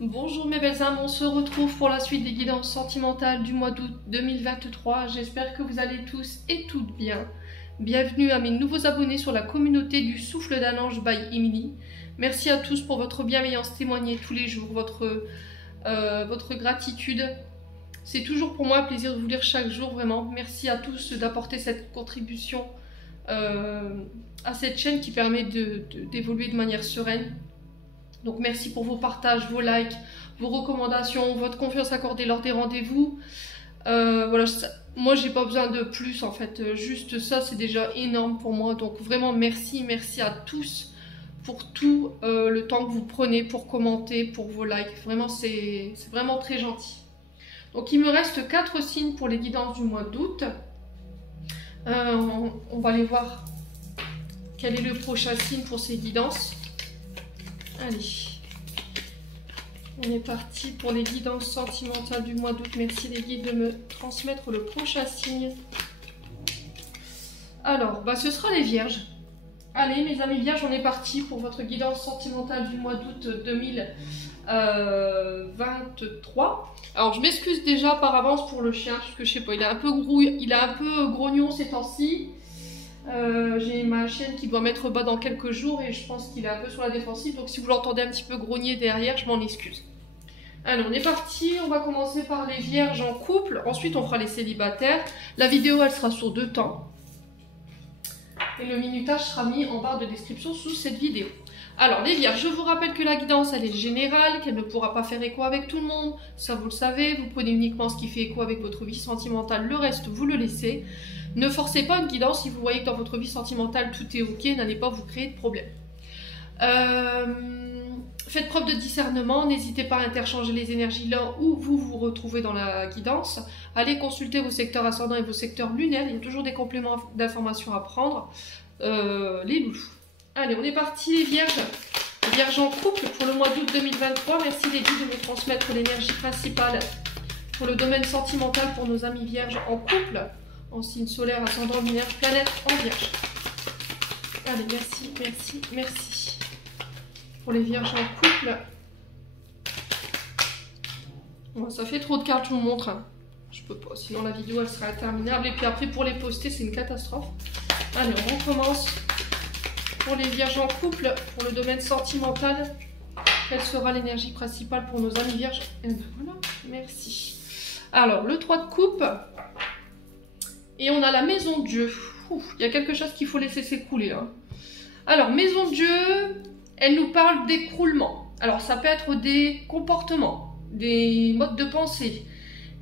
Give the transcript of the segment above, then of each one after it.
Bonjour mes belles âmes, on se retrouve pour la suite des guidances sentimentales du mois d'août 2023. J'espère que vous allez tous et toutes bien. Bienvenue à mes nouveaux abonnés sur la communauté du Souffle d'un Ange by Emily. Merci à tous pour votre bienveillance témoignée tous les jours, votre gratitude. C'est toujours pour moi un plaisir de vous lire chaque jour, vraiment. Merci à tous d'apporter cette contribution à cette chaîne qui permet d'évoluer de manière sereine. Donc merci pour vos partages, vos likes, vos recommandations, votre confiance accordée lors des rendez-vous. Voilà, moi j'ai pas besoin de plus en fait, juste ça c'est déjà énorme pour moi. Donc vraiment merci à tous pour tout le temps que vous prenez pour commenter, pour vos likes. Vraiment c'est vraiment très gentil. Donc il me reste 4 signes pour les guidances du mois d'août. On va aller voir quel est le prochain signe pour ces guidances. Allez, on est parti pour les guidances sentimentales du mois d'août. Merci les guides de me transmettre le prochain signe. Alors, ce sera les vierges. Allez mes amis vierges, on est parti pour votre guidance sentimentale du mois d'août 2023. Alors je m'excuse déjà par avance pour le chien, parce que je sais pas, il est un peu grognon ces temps-ci. J'ai ma chienne qui doit mettre bas dans quelques jours et je pense qu'il est un peu sur la défensive, donc si vous l'entendez un petit peu grogner derrière, je m'en excuse. Alors on est parti, on va commencer par les vierges en couple, ensuite on fera les célibataires. La vidéo elle sera sur 2 temps et le minutage sera mis en barre de description sous cette vidéo. Alors les vierges, je vous rappelle que la guidance elle est générale, qu'elle ne pourra pas faire écho avec tout le monde, ça vous le savez, vous prenez uniquement ce qui fait écho avec votre vie sentimentale, le reste vous le laissez. Ne forcez pas une guidance si vous voyez que dans votre vie sentimentale tout est ok, n'allez pas vous créer de problème. Faites preuve de discernement, n'hésitez pas à interchanger les énergies là où vous vous retrouvez dans la guidance. Allez consulter vos secteurs ascendants et vos secteurs lunaires, il y a toujours des compléments d'informations à prendre. Les loulous. Allez, on est parti les vierges. Vierges en couple pour le mois d'août 2023. Merci les guides de me transmettre l'énergie principale pour le domaine sentimental pour nos amis vierges en couple. En signe solaire, ascendant lunaire, planète en vierge. Allez, merci. Pour les vierges en couple. Bon, ça fait trop de cartes, je vous montre. Hein. Je peux pas, sinon la vidéo elle sera interminable. Et puis après pour les poster, c'est une catastrophe. Allez, on recommence. Pour les vierges en couple, pour le domaine sentimental, quelle sera l'énergie principale pour nos amis vierges? Et voilà, merci. Alors, le 3 de coupe. Et on a la maison de Dieu. Il y a quelque chose qu'il faut laisser s'écouler. Hein. Alors, maison de Dieu, elle nous parle d'écroulement. Alors, ça peut être des comportements, des modes de pensée,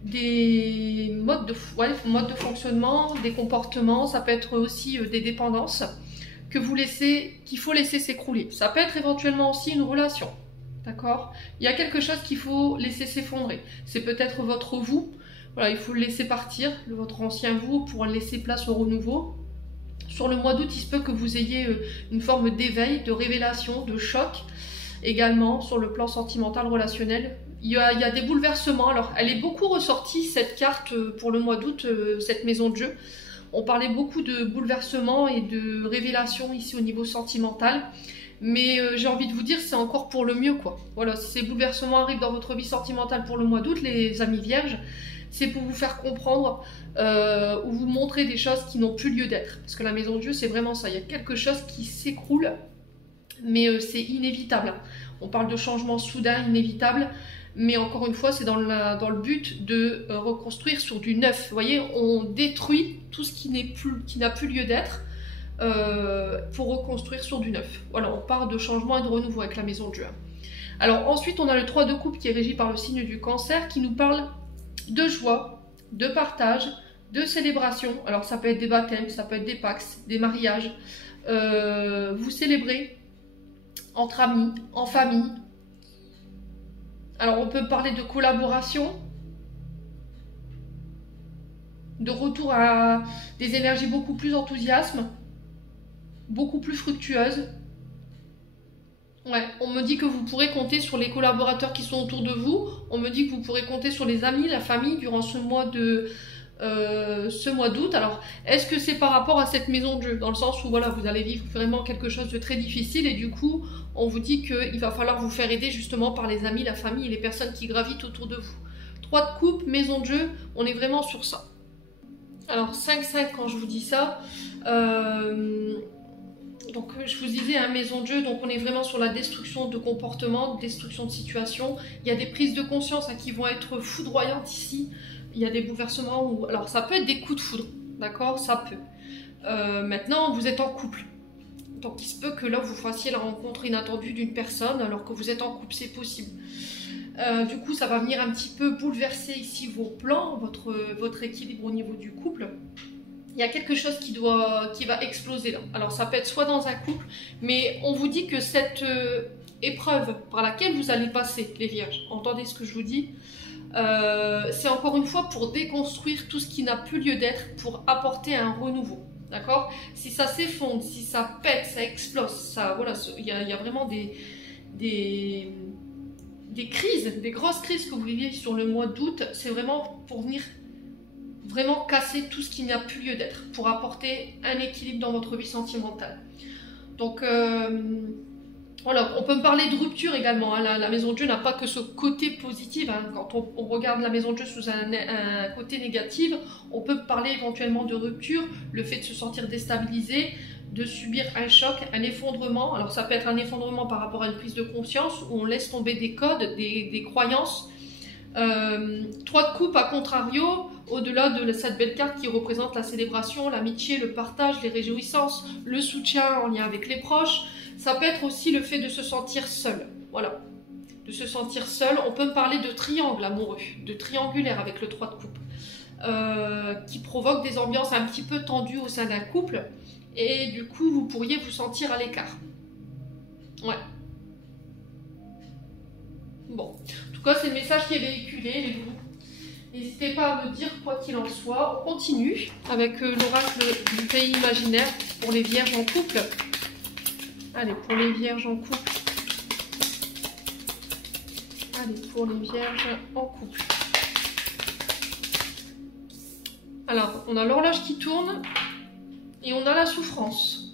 des modes de fonctionnement, des comportements. Ça peut être aussi des dépendances qu'il faut laisser s'écrouler. Ça peut être éventuellement aussi une relation. D'accord? Il y a quelque chose qu'il faut laisser s'effondrer. C'est peut-être votre vous. Voilà, il faut le laisser partir, votre ancien vous, pour laisser place au renouveau. Sur le mois d'août, il se peut que vous ayez une forme d'éveil, de révélation, de choc. Également, sur le plan sentimental, relationnel, il y a des bouleversements. Alors, elle est beaucoup ressortie, cette carte, pour le mois d'août, cette maison de jeu. On parlait beaucoup de bouleversements et de révélations ici au niveau sentimental. Mais j'ai envie de vous dire, c'est encore pour le mieux, quoi. Voilà, si ces bouleversements arrivent dans votre vie sentimentale pour le mois d'août, les amis vierges, c'est pour vous faire comprendre ou vous montrer des choses qui n'ont plus lieu d'être. Parce que la maison de Dieu, c'est vraiment ça. Il y a quelque chose qui s'écroule, mais c'est inévitable. On parle de changement soudain, inévitable. Mais encore une fois, c'est dans le but de reconstruire sur du neuf. Vous voyez, on détruit tout ce qui n'a plus lieu d'être pour reconstruire sur du neuf. Voilà, on part de changement et de renouveau avec la maison de Dieu. Alors ensuite, on a le 3 de coupe qui est régi par le signe du cancer qui nous parle de joie, de partage, de célébration. Alors ça peut être des baptêmes, ça peut être des pax, des mariages. Vous célébrez entre amis, en famille. Alors on peut parler de collaboration, de retour à des énergies beaucoup plus enthousiastes, beaucoup plus fructueuses. Ouais, on me dit que vous pourrez compter sur les collaborateurs qui sont autour de vous. On me dit que vous pourrez compter sur les amis, la famille durant ce mois ce mois d'août. Alors, est-ce que c'est par rapport à cette maison de jeu, dans le sens où voilà, vous allez vivre vraiment quelque chose de très difficile et du coup, on vous dit qu'il va falloir vous faire aider justement par les amis, la famille et les personnes qui gravitent autour de vous. 3 de coupe, maison de jeu, on est vraiment sur ça. Alors 5-5 quand je vous dis ça, donc je vous disais, hein, maison de jeu, donc on est vraiment sur la destruction de comportement, destruction de situation. Il y a des prises de conscience qui vont être foudroyantes ici. Il y a des bouleversements où... Alors ça peut être des coups de foudre, d'accord, ça peut. Maintenant, vous êtes en couple. Donc il se peut que là, vous fassiez la rencontre inattendue d'une personne alors que vous êtes en couple, c'est possible. Du coup, ça va venir un petit peu bouleverser ici vos plans, votre équilibre au niveau du couple. Il y a quelque chose qui va exploser là. Alors ça peut être soit dans un couple, mais on vous dit que cette épreuve par laquelle vous allez passer, les vierges, entendez ce que je vous dis, c'est encore une fois pour déconstruire tout ce qui n'a plus lieu d'être, pour apporter un renouveau. D'accord? Si ça s'effondre, si ça pète, ça explose, ça, voilà, il y a vraiment des crises, des grosses crises que vous vivez sur le mois d'août, c'est vraiment pour venir vraiment casser tout ce qui n'a plus lieu d'être, pour apporter un équilibre dans votre vie sentimentale. Donc voilà, on peut me parler de rupture également, hein. La maison de jeu n'a pas que ce côté positif, hein. Quand on regarde la maison de jeu sous un côté négatif, on peut parler éventuellement de rupture, le fait de se sentir déstabilisé, de subir un choc, un effondrement. Alors ça peut être un effondrement par rapport à une prise de conscience, où on laisse tomber des codes, des croyances. 3 de coupe à contrario, au-delà de cette belle carte qui représente la célébration, l'amitié, le partage, les réjouissances, le soutien en lien avec les proches, ça peut être aussi le fait de se sentir seul. Voilà, de se sentir seul. On peut me parler de triangle amoureux, de triangulaire avec le 3 de coupe, qui provoque des ambiances un petit peu tendues au sein d'un couple, et du coup vous pourriez vous sentir à l'écart. Ouais. Bon, en tout cas c'est le message qui est véhiculé, les loups. N'hésitez pas à me dire quoi qu'il en soit. On continue avec l'oracle du pays imaginaire pour les vierges en couple. Allez, pour les vierges en couple. Allez, pour les vierges en couple. Alors, on a l'horloge qui tourne et on a la souffrance.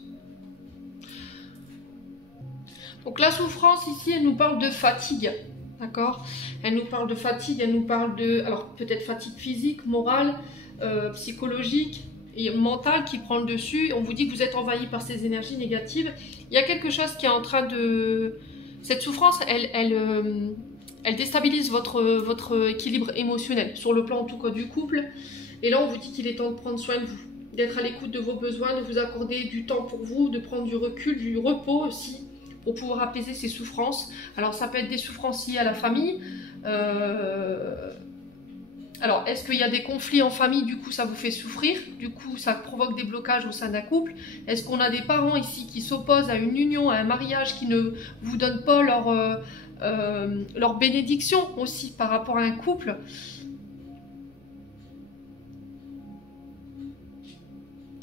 Donc la souffrance ici, elle nous parle de fatigue. D'accord? Elle nous parle de fatigue, elle nous parle de... Alors peut-être fatigue physique, morale, psychologique et mentale qui prend le dessus. On vous dit que vous êtes envahi par ces énergies négatives. Il y a quelque chose qui est en train de... Cette souffrance, elle déstabilise votre équilibre émotionnel, sur le plan en tout cas du couple. Et là, on vous dit qu'il est temps de prendre soin de vous, d'être à l'écoute de vos besoins, de vous accorder du temps pour vous, de prendre du recul, du repos aussi, pour pouvoir apaiser ces souffrances. Alors ça peut être des souffrances liées à la famille. Alors est-ce qu'il y a des conflits en famille, du coup ça vous fait souffrir, du coup ça provoque des blocages au sein d'un couple? Est-ce qu'on a des parents ici qui s'opposent à une union, à un mariage, qui ne vous donnent pas leur bénédiction aussi par rapport à un couple?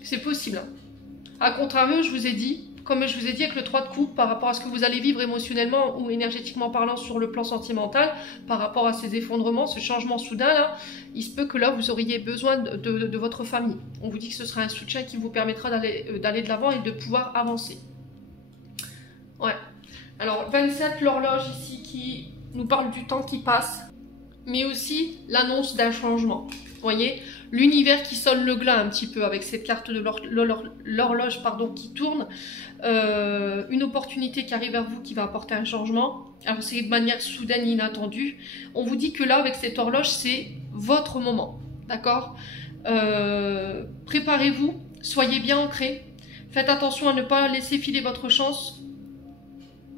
C'est possible. A contrario, je vous ai dit, comme je vous ai dit avec le 3 de coupe, par rapport à ce que vous allez vivre émotionnellement ou énergétiquement parlant sur le plan sentimental, par rapport à ces effondrements, ce changement soudain là, il se peut que là vous auriez besoin de votre famille. On vous dit que ce sera un soutien qui vous permettra d'aller de l'avant et de pouvoir avancer. Ouais. Alors 27, l'horloge ici qui nous parle du temps qui passe, mais aussi l'annonce d'un changement. Vous voyez, l'univers qui sonne le glas un petit peu avec cette carte de l'horloge qui tourne, une opportunité qui arrive vers vous qui va apporter un changement. Alors c'est de manière soudaine, inattendue. On vous dit que là, avec cette horloge, c'est votre moment, d'accord? Préparez-vous, soyez bien ancrés, faites attention à ne pas laisser filer votre chance.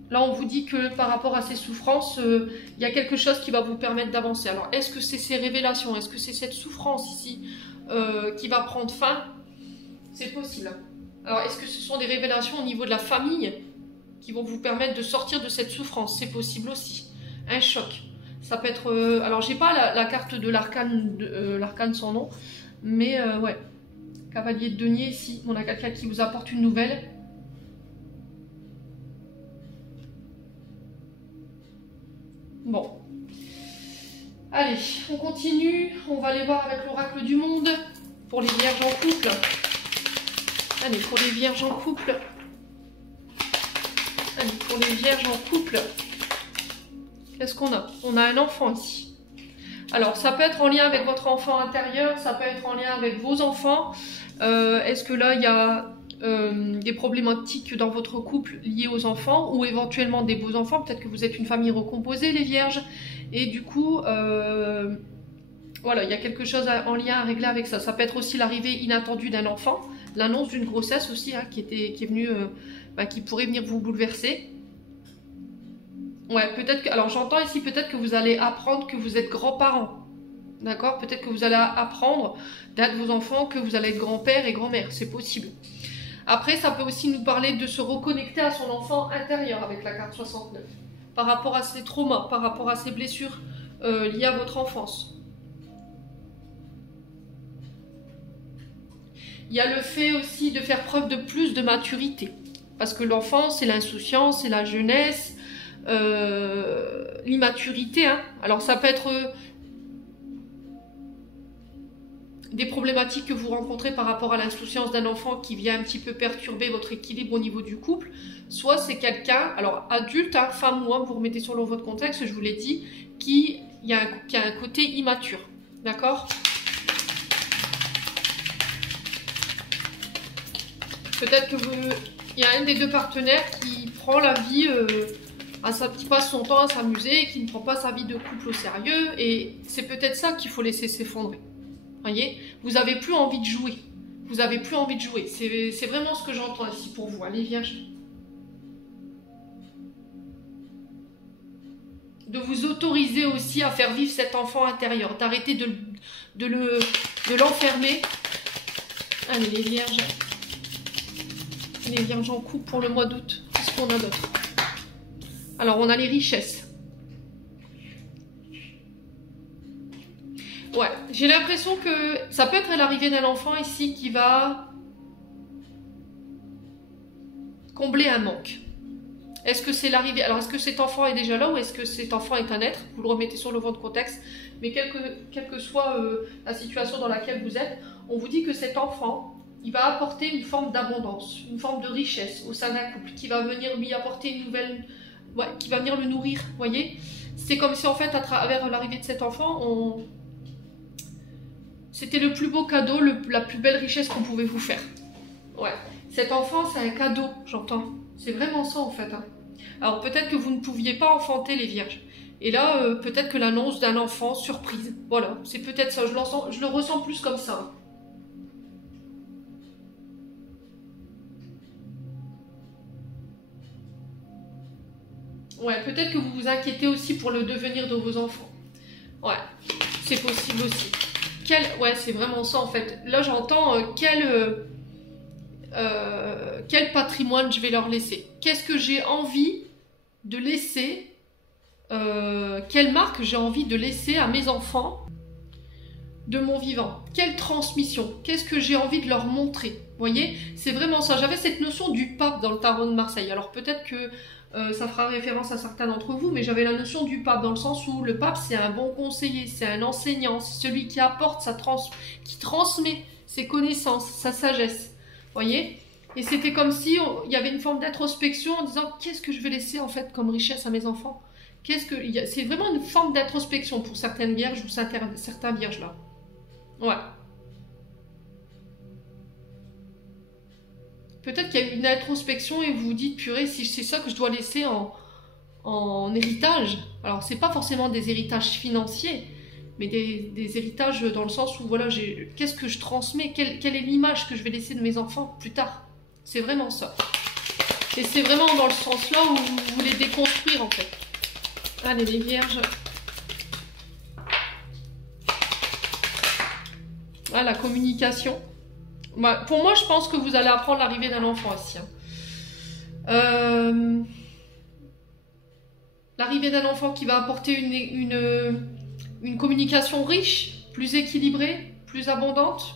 Là, on vous dit que par rapport à ces souffrances, il y a quelque chose qui va vous permettre d'avancer. Alors, est-ce que c'est ces révélations? Est-ce que c'est cette souffrance ici qui va prendre fin? C'est possible. Alors, est-ce que ce sont des révélations au niveau de la famille qui vont vous permettre de sortir de cette souffrance? C'est possible aussi. Un choc. Ça peut être... alors, j'ai pas la carte de l'arcane sans nom, mais ouais. Cavalier de denier ici. On a quelqu'un qui vous apporte une nouvelle. Bon. Allez, on continue. On va aller voir avec l'oracle du monde pour les vierges en couple. Allez, pour les vierges en couple. Allez, pour les vierges en couple. Qu'est-ce qu'on a? On a un enfant ici. Alors, ça peut être en lien avec votre enfant intérieur, ça peut être en lien avec vos enfants. Est-ce que là, il y a des problématiques dans votre couple liées aux enfants ou éventuellement des beaux enfants? Peut-être que vous êtes une famille recomposée, les vierges. Et du coup, voilà, il y a quelque chose en lien à régler avec ça. Ça peut être aussi l'arrivée inattendue d'un enfant, l'annonce d'une grossesse aussi, hein, qui est venue, qui pourrait venir vous bouleverser. Ouais, peut-être que... Alors j'entends ici peut-être que vous allez apprendre que vous êtes grands-parents. D'accord? Peut-être que vous allez apprendre d'être vos enfants, que vous allez être grand-père et grand-mère. C'est possible. Après, ça peut aussi nous parler de se reconnecter à son enfant intérieur avec la carte 69. Par rapport à ses traumas, par rapport à ses blessures liées à votre enfance. Il y a le fait aussi de faire preuve de plus de maturité. Parce que l'enfance, c'est l'insouciance, c'est la jeunesse, l'immaturité. Hein. Alors ça peut être des problématiques que vous rencontrez par rapport à l'insouciance d'un enfant qui vient un petit peu perturber votre équilibre au niveau du couple. Soit c'est quelqu'un, alors adulte, hein, femme ou homme, vous remettez selon votre contexte, je vous l'ai dit, qui a un côté immature. D'accord? Peut-être que il y a un des deux partenaires qui prend la vie, qui passe son temps à s'amuser, qui ne prend pas sa vie de couple au sérieux, et c'est peut-être ça qu'il faut laisser s'effondrer. Voyez, vous n'avez plus envie de jouer. Vous n'avez plus envie de jouer. C'est vraiment ce que j'entends ici pour vous, hein, les vierges. De vous autoriser aussi à faire vivre cet enfant intérieur, d'arrêter de l'enfermer. Allez, les vierges. Les vierges en couple pour le mois d'août. Qu'est-ce qu'on a d'autre? Alors, on a les richesses. Ouais, j'ai l'impression que ça peut être l'arrivée d'un enfant ici qui va combler un manque. Est-ce que c'est l'arrivée... Alors, est-ce que cet enfant est déjà là ou est-ce que cet enfant est un être? Vous le remettez sur le vent de contexte. Mais quelle que soit la situation dans laquelle vous êtes, on vous dit que cet enfant, il va apporter une forme d'abondance, une forme de richesse au sein d'un couple, qui va venir lui apporter une nouvelle... Ouais, qui va venir le nourrir, vous voyez? C'est comme si, en fait, à travers l'arrivée de cet enfant, c'était le plus beau cadeau, la plus belle richesse qu'on pouvait vous faire. Ouais. Cet enfant, c'est un cadeau, j'entends. C'est vraiment ça, en fait. Hein. Alors, peut-être que vous ne pouviez pas enfanter les vierges. Et là, peut-être que l'annonce d'un enfant surprise. Voilà, c'est peut-être ça. Je le ressens plus comme ça. Ouais, peut-être que vous vous inquiétez aussi pour le devenir de vos enfants. Ouais, c'est possible aussi. Ouais, c'est vraiment ça en fait. Là, j'entends quel patrimoine je vais leur laisser. Qu'est-ce que j'ai envie de laisser quelle marque j'ai envie de laisser à mes enfants de mon vivant? Quelle transmission? Qu'est-ce que j'ai envie de leur montrer? Vous voyez, c'est vraiment ça. J'avais cette notion du pape dans le tarot de Marseille. Alors peut-être que ça fera référence à certains d'entre vous, mais j'avais la notion du pape dans le sens où le pape c'est un bon conseiller, c'est un enseignant, c'est celui qui apporte, qui transmet ses connaissances, sa sagesse. Vous voyez? Et c'était comme si il y avait une forme d'introspection en disant qu'est-ce que je vais laisser en fait comme richesse à mes enfants? C'est vraiment une forme d'introspection pour certaines vierges ou certains vierges là. Ouais. Peut-être qu'il y a une introspection et vous vous dites, purée, si c'est ça que je dois laisser en héritage. Alors, c'est pas forcément des héritages financiers, mais des héritages dans le sens où, voilà, qu'est-ce que je transmets? Quelle est l'image que je vais laisser de mes enfants plus tard? C'est vraiment ça. Et c'est vraiment dans le sens là où vous voulez déconstruire, en fait. Allez, les vierges. Ah, la communication. Bah, pour moi, je pense que vous allez apprendre l'arrivée d'un enfant ici. Hein. L'arrivée d'un enfant qui va apporter une communication riche, plus équilibrée, plus abondante.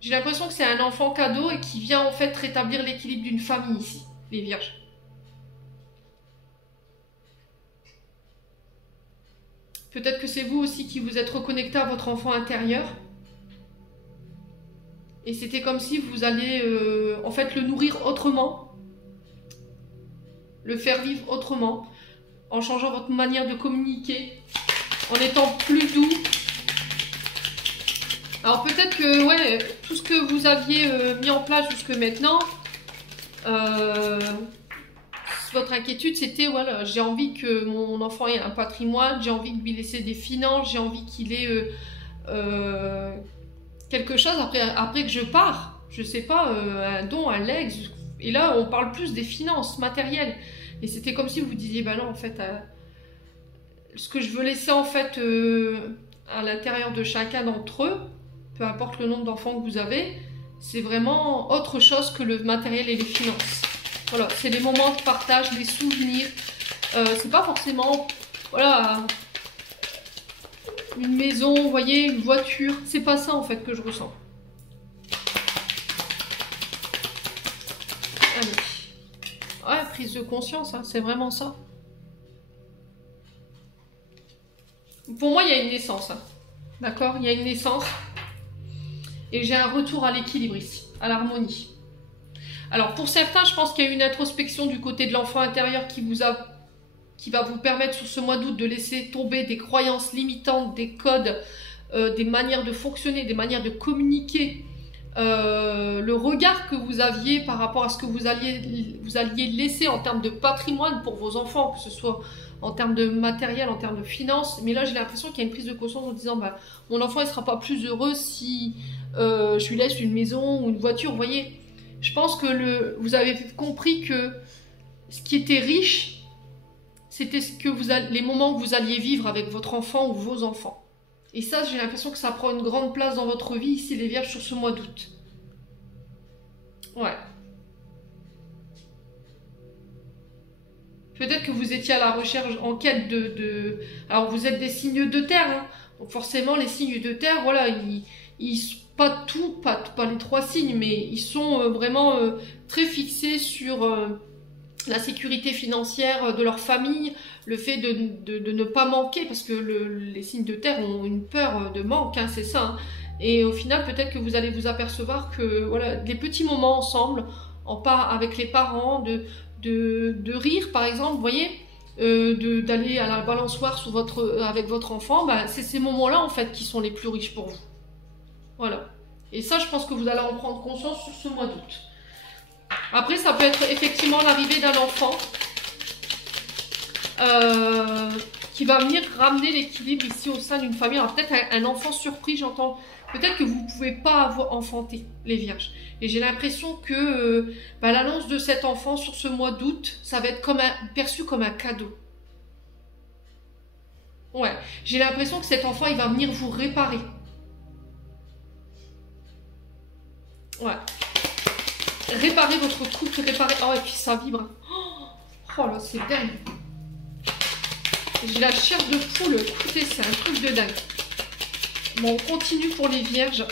J'ai l'impression que c'est un enfant cadeau et qui vient en fait rétablir l'équilibre d'une famille ici, les vierges. Peut-être que c'est vous aussi qui vous êtes reconnecté à votre enfant intérieur. Et c'était comme si vous alliez en fait le nourrir autrement. Le faire vivre autrement. En changeant votre manière de communiquer. En étant plus doux. Alors peut-être que ouais, tout ce que vous aviez mis en place jusque maintenant, votre inquiétude c'était voilà, j'ai envie que mon enfant ait un patrimoine, j'ai envie de lui laisser des finances, j'ai envie qu'il ait quelque chose après que je pars, je sais pas, un don, un legs. Et là on parle plus des finances matérielles. Et c'était comme si vous disiez bah non en fait ce que je veux laisser en fait à l'intérieur de chacun d'entre eux, peu importe le nombre d'enfants que vous avez, c'est vraiment autre chose que le matériel et les finances. Voilà, c'est les moments de partage, les souvenirs. C'est pas forcément, voilà, une maison, vous voyez, une voiture. C'est pas ça en fait que je ressens. Allez. Ouais, prise de conscience, hein, c'est vraiment ça. Pour moi, il y a une naissance. Hein. D'accord? Il y a une naissance. Et j'ai un retour à l'équilibre ici, à l'harmonie. Alors pour certains, je pense qu'il y a une introspection du côté de l'enfant intérieur qui va vous permettre sur ce mois d'août de laisser tomber des croyances limitantes, des codes, des manières de fonctionner, des manières de communiquer, le regard que vous aviez par rapport à ce que vous alliez laisser en termes de patrimoine pour vos enfants, que ce soit en termes de matériel, en termes de finances. Mais là, j'ai l'impression qu'il y a une prise de conscience en disant bah, mon enfant ne sera pas plus heureux si je lui laisse une maison ou une voiture. Vous voyez, je pense que vous avez compris que ce qui était riche, c'était les moments que vous alliez vivre avec votre enfant ou vos enfants. Et ça, j'ai l'impression que ça prend une grande place dans votre vie, ici, les Vierges, sur ce mois d'août. Ouais. Peut-être que vous étiez à la recherche, en quête de... Alors, vous êtes des signes de terre, hein. Donc forcément, les signes de terre, voilà, pas les 3 signes, mais ils sont vraiment très fixés sur la sécurité financière de leur famille, le fait de ne pas manquer, parce que les signes de terre ont une peur de manque, hein, c'est ça. Hein. Et au final, peut-être que vous allez vous apercevoir que voilà, des petits moments ensemble, avec les parents, de rire par exemple, vous voyez, d'aller à la balançoire avec votre enfant, bah, c'est ces moments-là en fait qui sont les plus riches pour vous. Voilà. Et ça, je pense que vous allez en prendre conscience sur ce mois d'août. Après, ça peut être effectivement l'arrivée d'un enfant qui va venir ramener l'équilibre ici au sein d'une famille. Alors peut-être un enfant surpris, j'entends. Peut-être que vous ne pouvez pas enfanter les Vierges. Et j'ai l'impression que l'annonce de cet enfant sur ce mois d'août, ça va être perçu comme un cadeau. Ouais, j'ai l'impression que cet enfant, il va venir vous réparer. Ouais. Réparer votre couple, réparer... Oh, et puis ça vibre. Oh là, c'est dingue. J'ai la chair de poule. Écoutez, c'est un truc de dingue. Bon, on continue pour les Vierges.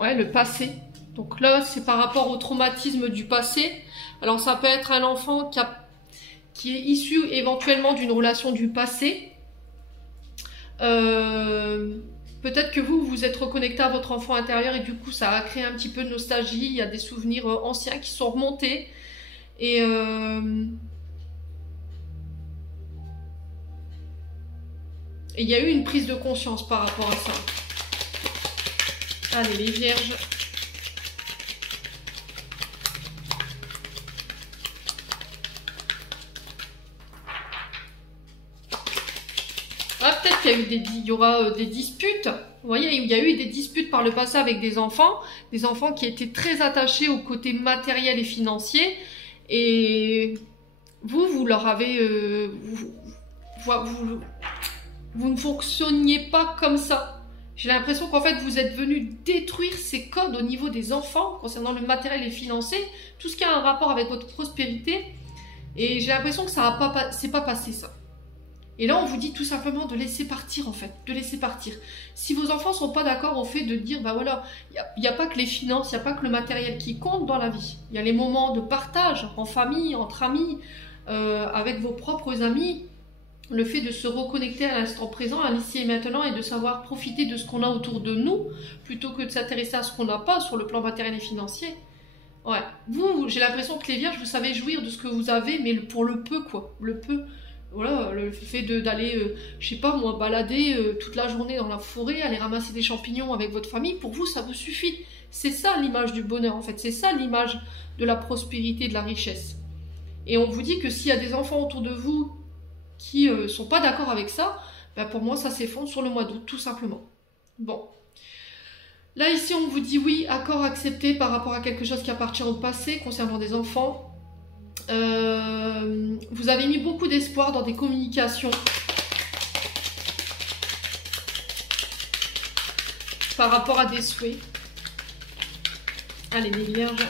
Ouais, le passé. Donc là, c'est par rapport au traumatisme du passé. Alors, ça peut être un enfant qui est issu éventuellement d'une relation du passé. Peut-être que vous êtes reconnecté à votre enfant intérieur et du coup, ça a créé un petit peu de nostalgie. Il y a des souvenirs anciens qui sont remontés. Et il y a eu une prise de conscience par rapport à ça. Allez, les Vierges. Ah, peut-être qu'il y aura des disputes. Vous voyez, il y a eu des disputes par le passé avec des enfants qui étaient très attachés au côté matériel et financier. Et vous leur avez... vous ne fonctionniez pas comme ça. J'ai l'impression qu'en fait, vous êtes venu détruire ces codes au niveau des enfants concernant le matériel et financier, tout ce qui a un rapport avec votre prospérité. Et j'ai l'impression que c'est pas passé ça. Et là, on vous dit tout simplement de laisser partir en fait, de laisser partir. Si vos enfants sont pas d'accord au fait de dire, bah voilà, il n'y a pas que les finances, il n'y a pas que le matériel qui compte dans la vie. Il y a les moments de partage en famille, entre amis. avec vos propres amis. Le fait de se reconnecter à l'instant présent, à l'ici et maintenant, et de savoir profiter de ce qu'on a autour de nous, plutôt que de s'intéresser à ce qu'on n'a pas sur le plan matériel et financier. Ouais, vous, j'ai l'impression que les vierges, vous savez jouir de ce que vous avez, mais pour le peu, quoi. Le peu. Voilà, le fait d'aller, je sais pas moi, balader toute la journée dans la forêt, aller ramasser des champignons avec votre famille, pour vous, ça vous suffit. C'est ça l'image du bonheur, en fait. C'est ça l'image de la prospérité, de la richesse. Et on vous dit que s'il y a des enfants autour de vous qui sont pas d'accord avec ça, ben pour moi ça s'effondre sur le mois d'août, tout simplement. Bon. Là ici on vous dit oui, accord accepté par rapport à quelque chose qui appartient au passé concernant des enfants. Vous avez mis beaucoup d'espoir dans des communications par rapport à des souhaits. Allez les vierges.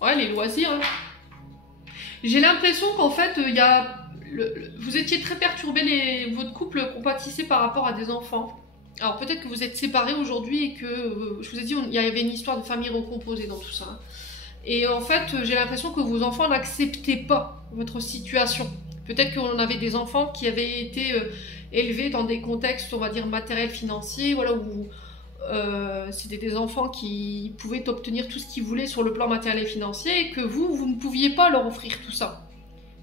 Ouais, les loisirs. Hein. J'ai l'impression qu'en fait, vous étiez très perturbé, votre couple compatissait par rapport à des enfants. Alors peut-être que vous êtes séparés aujourd'hui et que, je vous ai dit, il y avait une histoire de famille recomposée dans tout ça. Hein. Et en fait, j'ai l'impression que vos enfants n'acceptaient pas votre situation. Peut-être qu'on avait des enfants qui avaient été élevés dans des contextes, on va dire, matériels, financiers, voilà, où c'était des enfants qui pouvaient obtenir tout ce qu'ils voulaient sur le plan matériel et financier et que vous ne pouviez pas leur offrir tout ça.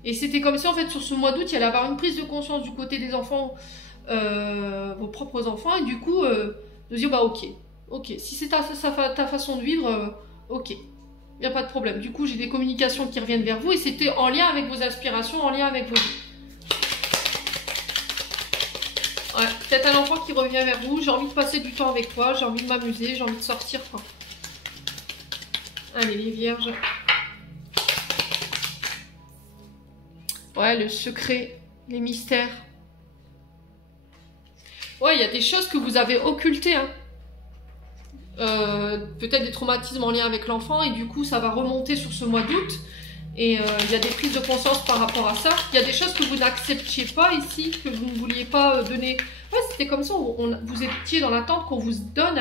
Et c'était comme si en fait sur ce mois d'août il y allait avoir une prise de conscience du côté des enfants, vos propres enfants, et du coup de dire bah ok, si c'est ta façon de vivre, ok, il n'y a pas de problème. Du coup j'ai des communications qui reviennent vers vous et c'était en lien avec vos aspirations, en lien avec vos vies. Ouais, peut-être un enfant qui revient vers vous, j'ai envie de passer du temps avec toi, j'ai envie de m'amuser, j'ai envie de sortir. Enfin. Allez les vierges. Ouais, le secret, les mystères. Ouais, il y a des choses que vous avez occultées. Hein. Peut-être des traumatismes en lien avec l'enfant et du coup ça va remonter sur ce mois d'août. Et il y a des prises de conscience par rapport à ça. Il y a des choses que vous n'acceptiez pas ici, que vous ne vouliez pas donner. Ouais, c'était comme ça, vous étiez dans l'attente qu'on vous donne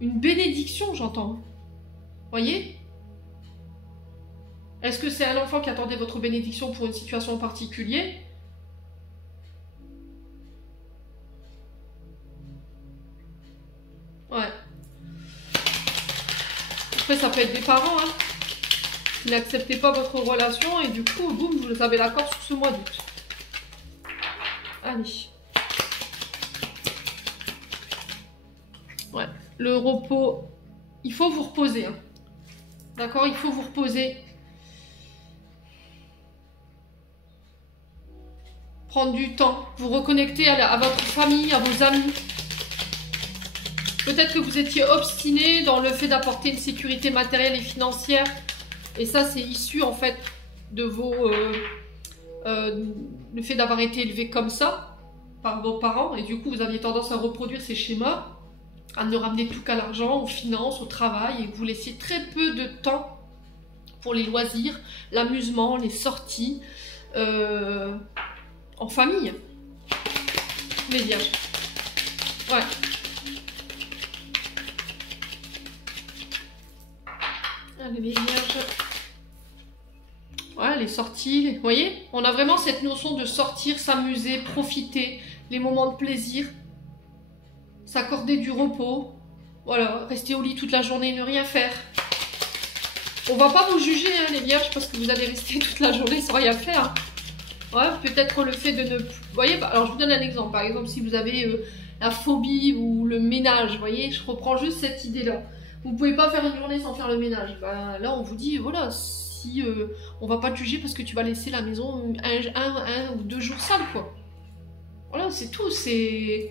une bénédiction, j'entends. Voyez? Est-ce que c'est un enfant qui attendait votre bénédiction pour une situation en particulier? Ouais. Après, ça peut être des parents, hein. Qui n'acceptaient pas votre relation et du coup, boum, vous avez l'accord sur ce mois d'août. Allez. Ouais, le repos, il faut vous reposer. Hein. D'accord, il faut vous reposer. Prendre du temps, vous reconnecter à votre famille, à vos amis. Peut-être que vous étiez obstiné dans le fait d'apporter une sécurité matérielle et financière. Et ça, c'est issu en fait de le fait d'avoir été élevé comme ça par vos parents. Et du coup, vous aviez tendance à reproduire ces schémas, à ne ramener tout qu'à l'argent, aux finances, au travail. Et que vous laissiez très peu de temps pour les loisirs, l'amusement, les sorties en famille. Les vierges. Ouais. Allez, les vierges. Ouais, les sorties, vous voyez, on a vraiment cette notion de sortir, s'amuser, profiter, les moments de plaisir, s'accorder du repos, voilà, rester au lit toute la journée et ne rien faire. On va pas vous juger, hein, les vierges, parce que vous allez rester toute la journée sans rien faire. Ouais, peut-être le fait de ne... Vous voyez, alors je vous donne un exemple. Par exemple, si vous avez la phobie ou le ménage, vous voyez, je reprends juste cette idée-là. Vous ne pouvez pas faire une journée sans faire le ménage. Ben, là, on vous dit, voilà, si on va pas te juger parce que tu vas laisser la maison un ou 2 jours sale, quoi. Voilà, c'est tout, c'est...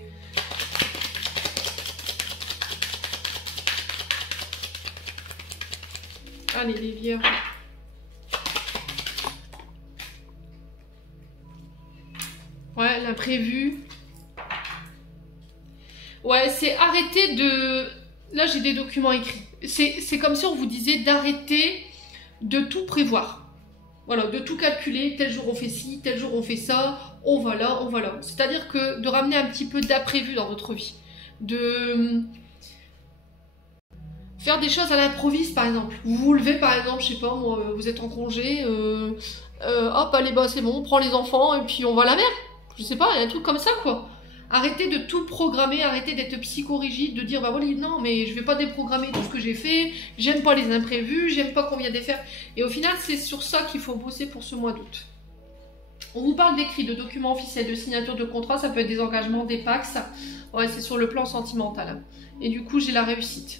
Allez, les vierges. Ouais, l'imprévu. Ouais, c'est arrêter de... Là, j'ai des documents écrits. C'est comme si on vous disait d'arrêter de tout prévoir. Voilà, de tout calculer. Tel jour on fait ci, tel jour on fait ça. on va là, on va là. C'est-à-dire que de ramener un petit peu d'imprévu dans votre vie. De faire des choses à l'improviste, par exemple. Vous vous levez, par exemple, je sais pas, moi, vous êtes en congé, hop, allez, bah c'est bon, on prend les enfants et puis on va à la mer. Je sais pas, il y a un truc comme ça, quoi. Arrêtez de tout programmer, arrêtez d'être psychorigide, de dire, bah voilà, non, mais je vais pas déprogrammer tout ce que j'ai fait, j'aime pas les imprévus, j'aime pas qu'on vienne des faire. Et au final, c'est sur ça qu'il faut bosser pour ce mois d'août. On vous parle d'écrits, de documents officiels, de signature de contrat, ça peut être des engagements, des PAX. Ouais, c'est sur le plan sentimental. Et du coup, j'ai la réussite.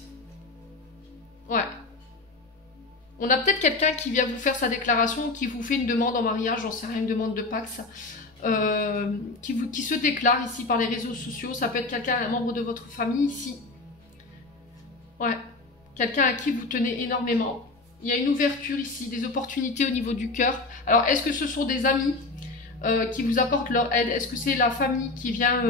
Ouais. On a peut-être quelqu'un qui vient vous faire sa déclaration, qui vous fait une demande en mariage, j'en sais rien, une demande de PAX. Qui se déclare ici par les réseaux sociaux. Ça peut être quelqu'un, un membre de votre famille ici. Ouais. Quelqu'un à qui vous tenez énormément. Il y a une ouverture ici, des opportunités au niveau du cœur. Alors, est-ce que ce sont des amis qui vous apportent leur aide? Est-ce que c'est la famille qui vient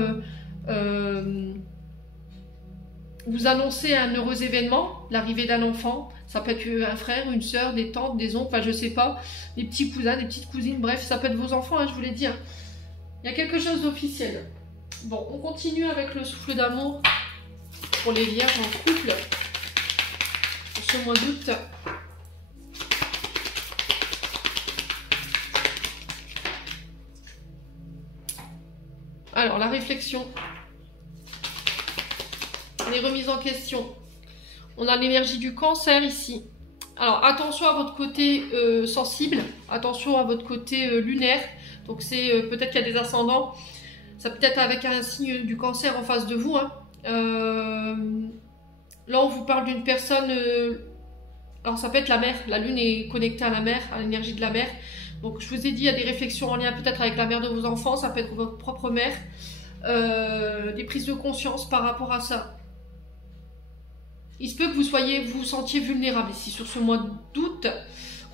vous annoncer un heureux événement, l'arrivée d'un enfant? Ça peut être un frère, une soeur, des tantes, des oncles, enfin je sais pas, des petits cousins, des petites cousines, bref, ça peut être vos enfants, hein, je voulais dire. Il y a quelque chose d'officiel. Bon, on continue avec le souffle d'amour pour les vierges en couple pour ce mois d'août. Alors, la réflexion. Les remises en question. On a l'énergie du cancer ici. Alors, attention à votre côté sensible. Attention à votre côté lunaire. Donc, c'est peut-être qu'il y a des ascendants. Ça peut être avec un signe du cancer en face de vous. Hein. Là, on vous parle d'une personne... alors, ça peut être la mer. La lune est connectée à la mer, à l'énergie de la mer. Donc, je vous ai dit, il y a des réflexions en lien peut-être avec la mère de vos enfants. Ça peut être votre propre mère. Des prises de conscience par rapport à ça. Il se peut que vous vous sentiez vulnérable ici sur ce mois d'août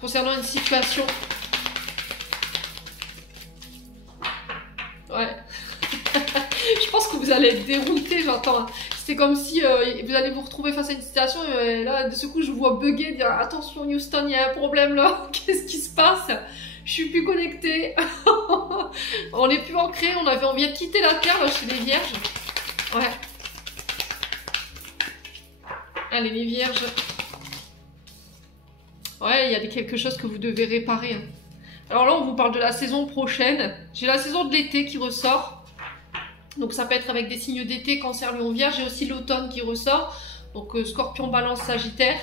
concernant une situation. Ouais. Je pense que vous allez être dérouté, j'entends. C'est comme si vous allez vous retrouver face à une situation et là, de ce coup, je vous vois bugger, dire attention Houston, il y a un problème là, qu'est-ce qui se passe? Je suis plus connectée. On n'est plus ancré, on vient de quitter la Terre là, chez les Vierges. Ouais. Allez, les Vierges. Ouais, il y a quelque chose que vous devez réparer. Hein. Alors là, on vous parle de la saison prochaine. J'ai la saison de l'été qui ressort. Donc ça peut être avec des signes d'été, Cancer, Lion, Vierge. J'ai aussi l'automne qui ressort. Donc Scorpion, Balance, Sagittaire.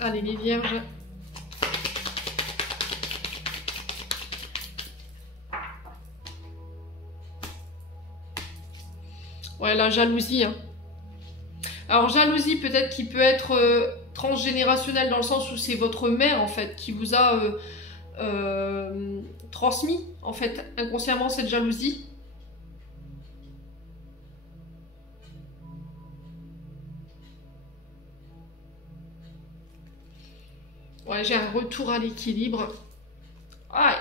Allez, les Vierges. Ouais, la jalousie. Hein. Alors, jalousie, peut-être qui peut être transgénérationnelle dans le sens où c'est votre mère, en fait, qui vous a transmis, en fait, inconsciemment, cette jalousie. Ouais, j'ai un retour à l'équilibre. Ah,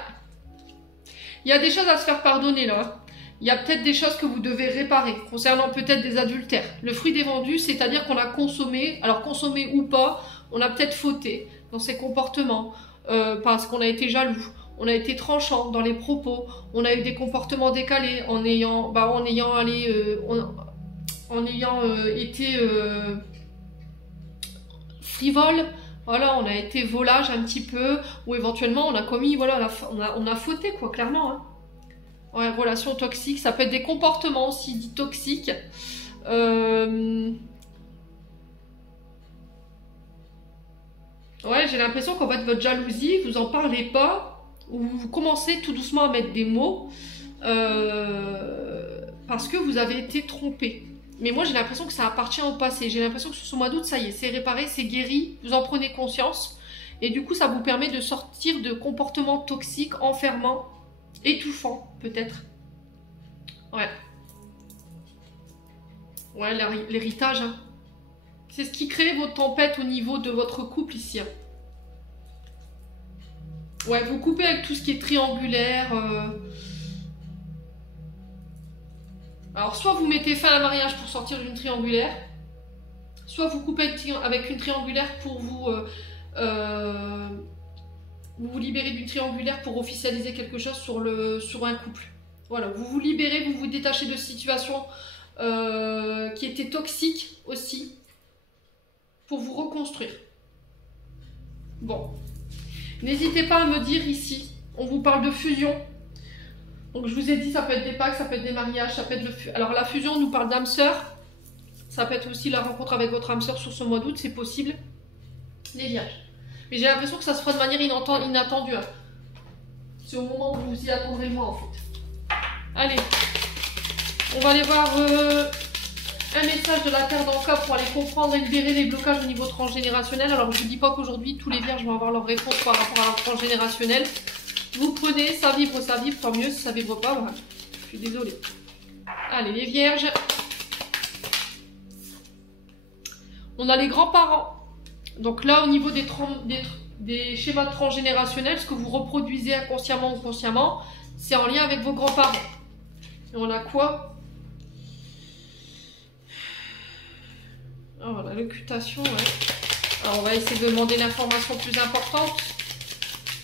il y a des choses à se faire pardonner, là. Il y a peut-être des choses que vous devez réparer, concernant peut-être des adultères. Le fruit des vendus, c'est-à-dire qu'on a consommé, alors consommé ou pas, on a peut-être fauté dans ses comportements, parce qu'on a été jaloux, on a été tranchant dans les propos, on a eu des comportements décalés en ayant été frivole. Voilà, on a été volage un petit peu, ou éventuellement on a commis, voilà, on a fauté, quoi, clairement. Hein. Ouais, relation toxique, ça peut être des comportements aussi dits toxiques. Ouais, j'ai l'impression qu'en fait, votre jalousie, vous en parlez pas, ou vous commencez tout doucement à mettre des mots, parce que vous avez été trompé. Mais moi, j'ai l'impression que ça appartient au passé. J'ai l'impression que sur ce mois d'août, ça y est, c'est réparé, c'est guéri, vous en prenez conscience. Et du coup, ça vous permet de sortir de comportements toxiques, enfermants, étouffants, peut-être. Ouais. Ouais, l'héritage. Hein. C'est ce qui crée votre tempête au niveau de votre couple ici. Hein. Ouais, vous coupez avec tout ce qui est triangulaire. Alors, soit vous mettez fin à un mariage pour sortir d'une triangulaire, soit vous coupez avec une triangulaire pour vous vous vous libérez d'une triangulaire pour officialiser quelque chose sur un couple. Voilà, vous vous libérez, vous vous détachez de situations qui étaient toxiques aussi, pour vous reconstruire. Bon, n'hésitez pas à me dire ici, on vous parle de fusion. Donc je vous ai dit, ça peut être des packs, ça peut être des mariages, ça peut être alors la fusion, on nous parle d'âme sœur. Ça peut être aussi la rencontre avec votre âme sœur sur ce mois d'août, c'est possible. Les vierges. Mais j'ai l'impression que ça se fera de manière inattendue. Hein. C'est au moment où vous y attendrez moins en fait. Allez, on va aller voir un message de la Terre d'Anka pour aller comprendre et libérer les blocages au niveau transgénérationnel. Alors je ne vous dis pas qu'aujourd'hui tous les vierges vont avoir leur réponse par rapport à leur transgénérationnel. Vous prenez, ça vibre, tant mieux. Si ça vibre pas, voilà. Je suis désolée. Allez, les vierges. On a les grands-parents. Donc là, au niveau des schémas transgénérationnels, ce que vous reproduisez inconsciemment ou consciemment, c'est en lien avec vos grands-parents. Et on a quoi? Oh, la locutation, ouais. Alors, on va essayer de demander l'information plus importante.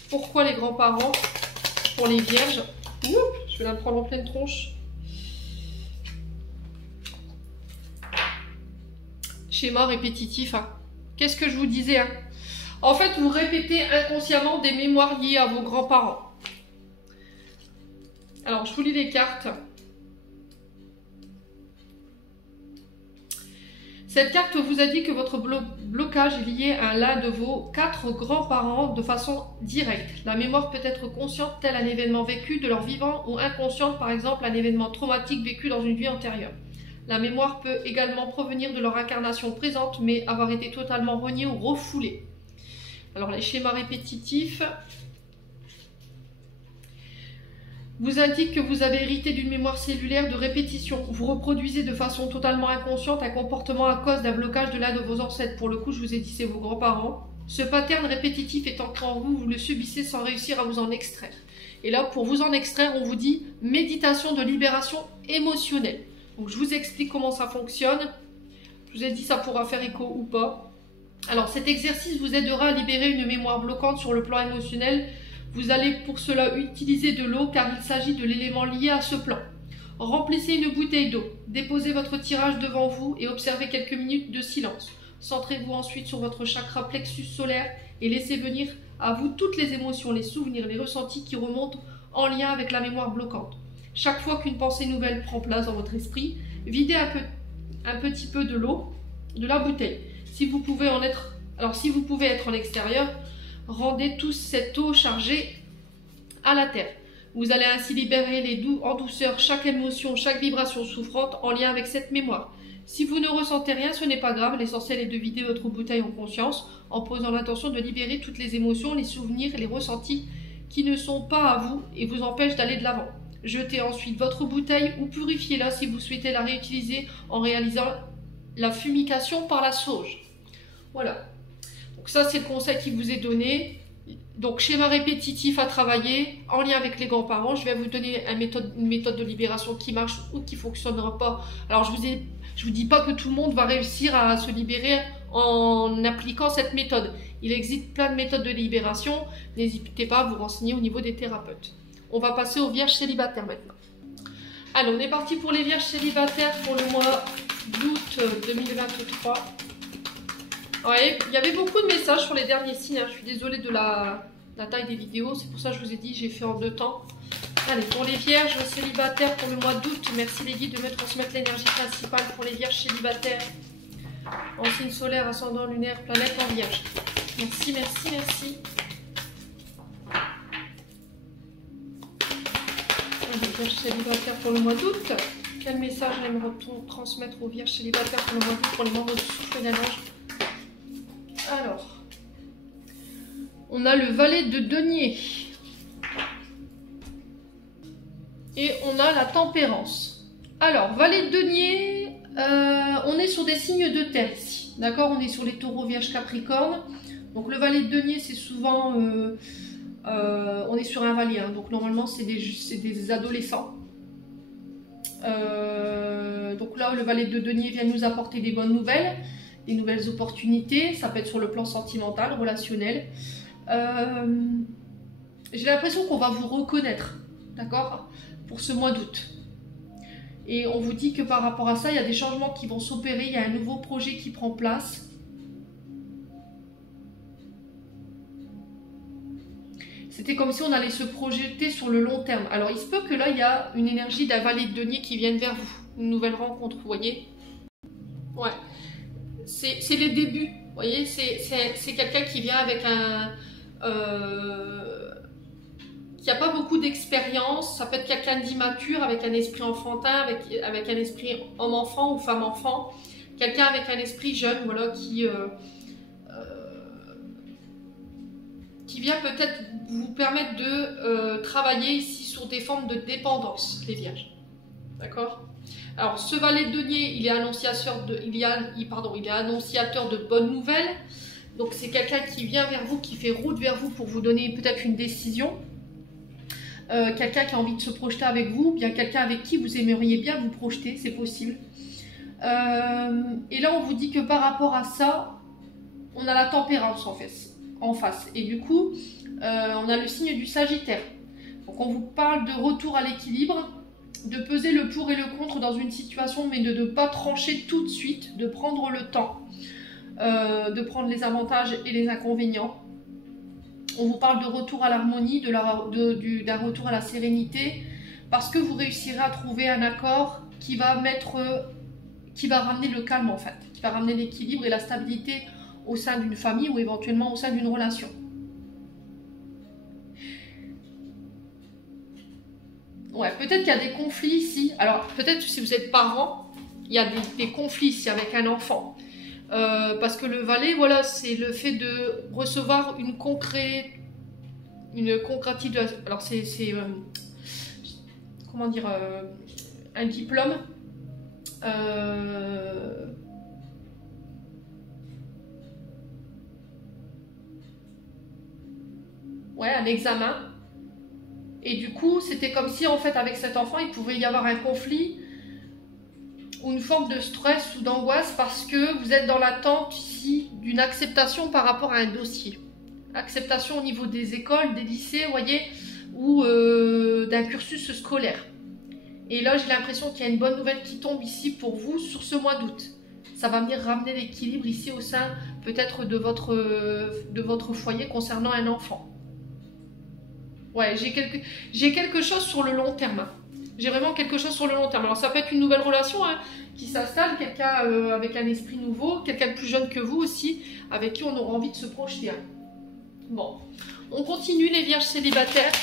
Pourquoi les grands-parents? Pour les vierges. Ouh, je vais la prendre en pleine tronche. Schéma répétitif. Hein. Qu'est-ce que je vous disais hein? En fait, vous répétez inconsciemment des mémoires liées à vos grands-parents. Alors, je vous lis les cartes. Cette carte vous a dit que votre blocage est lié à l'un de vos 4 grands-parents de façon directe. La mémoire peut être consciente, tel un événement vécu de leur vivant, ou inconsciente, par exemple un événement traumatique vécu dans une vie antérieure. La mémoire peut également provenir de leur incarnation présente, mais avoir été totalement reniée ou refoulée. Alors les schémas répétitifs vous indiquent que vous avez hérité d'une mémoire cellulaire de répétition. Vous reproduisez de façon totalement inconsciente un comportement à cause d'un blocage de l'un de vos ancêtres. Pour le coup, je vous ai dit, c'est vos grands-parents. Ce pattern répétitif est ancré en vous, vous le subissez sans réussir à vous en extraire. Et là, pour vous en extraire, on vous dit méditation de libération émotionnelle. Donc, je vous explique comment ça fonctionne. Je vous ai dit, ça pourra faire écho ou pas. Alors, cet exercice vous aidera à libérer une mémoire bloquante sur le plan émotionnel. Vous allez pour cela utiliser de l'eau car il s'agit de l'élément lié à ce plan. Remplissez une bouteille d'eau, déposez votre tirage devant vous et observez quelques minutes de silence. Centrez-vous ensuite sur votre chakra plexus solaire et laissez venir à vous toutes les émotions, les souvenirs, les ressentis qui remontent en lien avec la mémoire bloquante. Chaque fois qu'une pensée nouvelle prend place dans votre esprit, videz un petit peu de l'eau de la bouteille. Si vous pouvez être en extérieur, rendez tous cette eau chargée à la terre. Vous allez ainsi libérer en douceur chaque émotion, chaque vibration souffrante en lien avec cette mémoire. Si vous ne ressentez rien, ce n'est pas grave. L'essentiel est de vider votre bouteille en conscience en posant l'intention de libérer toutes les émotions, les souvenirs et les ressentis qui ne sont pas à vous et vous empêchent d'aller de l'avant. Jetez ensuite votre bouteille ou purifiez-la si vous souhaitez la réutiliser en réalisant la fumication par la sauge. Voilà. Donc ça, c'est le conseil qui vous est donné. Donc, schéma répétitif à travailler en lien avec les grands-parents. Je vais vous donner une méthode de libération qui marche ou qui ne fonctionnera pas. Alors, je vous dis pas que tout le monde va réussir à se libérer en appliquant cette méthode. Il existe plein de méthodes de libération. N'hésitez pas à vous renseigner au niveau des thérapeutes. On va passer aux vierges célibataires maintenant. Alors, on est parti pour les vierges célibataires pour le mois d'août 2023. Ouais, il y avait beaucoup de messages sur les derniers signes. Hein. Je suis désolée de la taille des vidéos. C'est pour ça que je vous ai dit, j'ai fait en 2 temps. Allez, pour les vierges célibataires pour le mois d'août, merci les guides de me transmettre l'énergie principale pour les vierges célibataires. En signe solaire, ascendant lunaire, planète en vierge. Merci, merci, merci. Les vierges célibataires pour le mois d'août. Quel message j'aimerais transmettre aux vierges célibataires pour le mois d'août pour les membres du souffle d'un ange? Alors, on a le valet de denier et on a la tempérance. Alors, valet de denier, on est sur des signes de terre ici, d'accord? On est sur les taureaux, vierges, capricornes. Donc le valet de denier, c'est souvent, on est sur un valet, hein, donc normalement c'est des adolescents. Donc là, le valet de denier vient nous apporter des bonnes nouvelles. Des nouvelles opportunités, ça peut être sur le plan sentimental, relationnel. j'ai l'impression qu'on va vous reconnaître, d'accord, pour ce mois d'août. Et on vous dit que par rapport à ça, il y a des changements qui vont s'opérer, il y a un nouveau projet qui prend place. C'était comme si on allait se projeter sur le long terme. Alors, il se peut que là, il y a une énergie d'un valet de denier qui vienne vers vous. Une nouvelle rencontre, vous voyez? Ouais. C'est les débuts, vous voyez? C'est quelqu'un qui vient avec un... qui n'a pas beaucoup d'expérience. Ça peut être quelqu'un d'immature, avec un esprit enfantin, avec un esprit homme-enfant ou femme-enfant. Quelqu'un avec un esprit jeune, voilà, qui vient peut-être vous permettre de travailler ici sur des formes de dépendance, les vierges. D'accord? Alors, ce valet de denier, il est annonciateur de bonnes nouvelles. Donc, c'est quelqu'un qui vient vers vous, qui fait route vers vous pour vous donner peut-être une décision. Quelqu'un qui a envie de se projeter avec vous, bien quelqu'un avec qui vous aimeriez bien vous projeter, c'est possible. Et là, on vous dit que par rapport à ça, on a la tempérance en face. Et du coup, on a le signe du Sagittaire. Donc, on vous parle de retour à l'équilibre, de peser le pour et le contre dans une situation, mais de ne pas trancher tout de suite, de prendre le temps, de prendre les avantages et les inconvénients. On vous parle de retour à l'harmonie, d'un retour à la sérénité, parce que vous réussirez à trouver un accord qui va ramener le calme en fait, qui va ramener l'équilibre et la stabilité au sein d'une famille ou éventuellement au sein d'une relation. Ouais, peut-être qu'il y a des conflits ici. Alors, peut-être si vous êtes parent, il y a des conflits ici avec un enfant. Parce que le valet, voilà, c'est le fait de recevoir une concrétisation. Alors, c'est comment dire, un diplôme. Ouais, un examen. Et du coup, c'était comme si, en fait, avec cet enfant, il pouvait y avoir un conflit ou une forme de stress ou d'angoisse parce que vous êtes dans l'attente ici d'une acceptation par rapport à un dossier. Acceptation au niveau des écoles, des lycées, vous voyez, ou d'un cursus scolaire. Et là, j'ai l'impression qu'il y a une bonne nouvelle qui tombe ici pour vous sur ce mois d'août. Ça va venir ramener l'équilibre ici au sein peut-être de votre foyer concernant un enfant. Ouais, j'ai quelque chose sur le long terme. J'ai vraiment quelque chose sur le long terme. Alors ça peut être une nouvelle relation hein, qui s'installe, quelqu'un avec un esprit nouveau, quelqu'un de plus jeune que vous aussi, avec qui on aura envie de se projeter. Hein. Bon, on continue les vierges célibataires.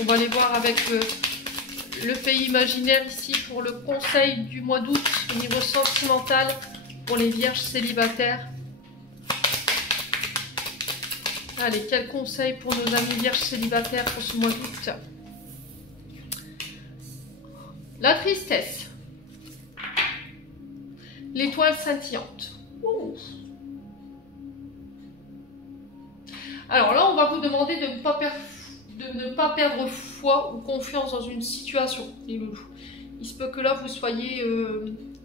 On va aller voir avec le pays imaginaire ici pour le conseil du mois d'août au niveau sentimental pour les vierges célibataires. Allez, quel conseil pour nos amis vierges célibataires pour ce mois d'août? La tristesse. L'étoile scintillante. Ouh. Alors là, on va vous demander de ne pas perdre foi ou confiance dans une situation, les loulous. Il se peut que là, vous soyez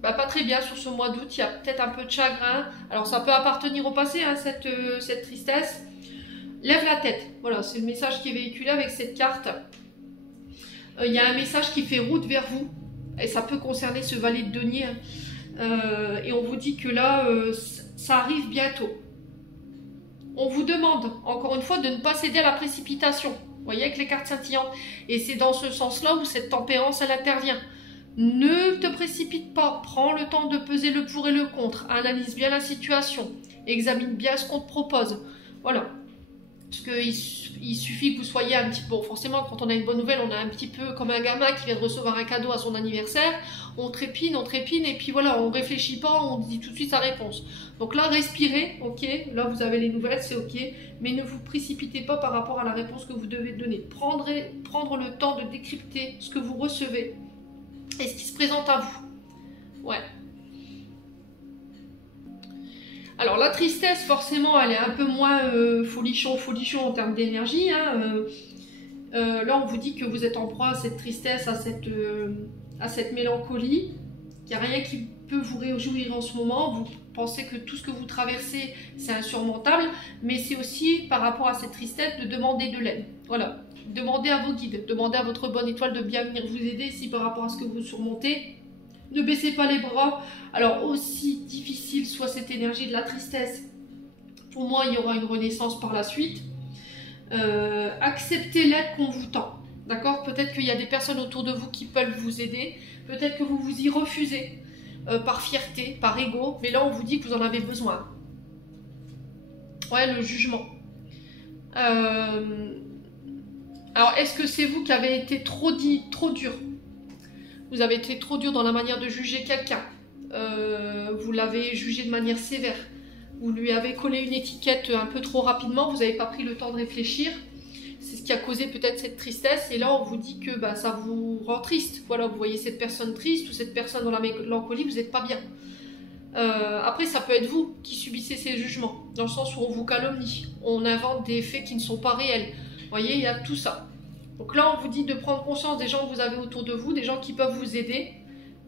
pas très bien sur ce mois d'août. Il y a peut-être un peu de chagrin. Alors, ça peut appartenir au passé, hein, cette tristesse. Lève la tête. Voilà, c'est le message qui est véhiculé avec cette carte. Il y a un message qui fait route vers vous. Et ça peut concerner ce valet de denier. Hein. Et on vous dit que là, ça arrive bientôt. On vous demande, encore une fois, de ne pas céder à la précipitation. Vous voyez, avec les cartes scintillantes. Et c'est dans ce sens-là où cette tempérance, elle intervient. Ne te précipite pas. Prends le temps de peser le pour et le contre. Analyse bien la situation. Examine bien ce qu'on te propose. Voilà. Parce qu'il suffit que vous soyez un petit peu... Bon, forcément, quand on a une bonne nouvelle, on est un petit peu comme un gamin qui vient de recevoir un cadeau à son anniversaire. On trépine, et puis voilà, on ne réfléchit pas, on dit tout de suite sa réponse. Donc là, respirez, ok, là vous avez les nouvelles, c'est ok, mais ne vous précipitez pas par rapport à la réponse que vous devez donner. Prendre le temps de décrypter ce que vous recevez et ce qui se présente à vous. Ouais. Alors la tristesse, forcément, elle est un peu moins folichon en termes d'énergie. Hein, là, on vous dit que vous êtes en proie à cette tristesse, à cette mélancolie. Il n'y a rien qui peut vous réjouir en ce moment. Vous pensez que tout ce que vous traversez, c'est insurmontable. Mais c'est aussi, par rapport à cette tristesse, de demander de l'aide. Voilà. Demandez à vos guides, demandez à votre bonne étoile de bien venir vous aider si par rapport à ce que vous surmontez. Ne baissez pas les bras. Alors aussi difficile soit cette énergie de la tristesse, pour moi il y aura une renaissance par la suite. Acceptez l'aide qu'on vous tend. D'accord? Peut-être qu'il y a des personnes autour de vous qui peuvent vous aider. Peut-être que vous vous y refusez par fierté, par ego. Mais là on vous dit que vous en avez besoin. Ouais, le jugement. Alors, est-ce que c'est vous qui avez été trop dur? Vous avez été trop dur dans la manière de juger quelqu'un. Vous l'avez jugé de manière sévère. Vous lui avez collé une étiquette un peu trop rapidement. Vous n'avez pas pris le temps de réfléchir. C'est ce qui a causé peut-être cette tristesse. Et là, on vous dit que bah, ça vous rend triste. Voilà, vous voyez cette personne triste ou cette personne dans la mélancolie, vous n'êtes pas bien. Après, ça peut être vous qui subissez ces jugements. Dans le sens où on vous calomnie. On invente des faits qui ne sont pas réels. Vous voyez, il y a tout ça. Donc là, on vous dit de prendre conscience des gens que vous avez autour de vous, des gens qui peuvent vous aider.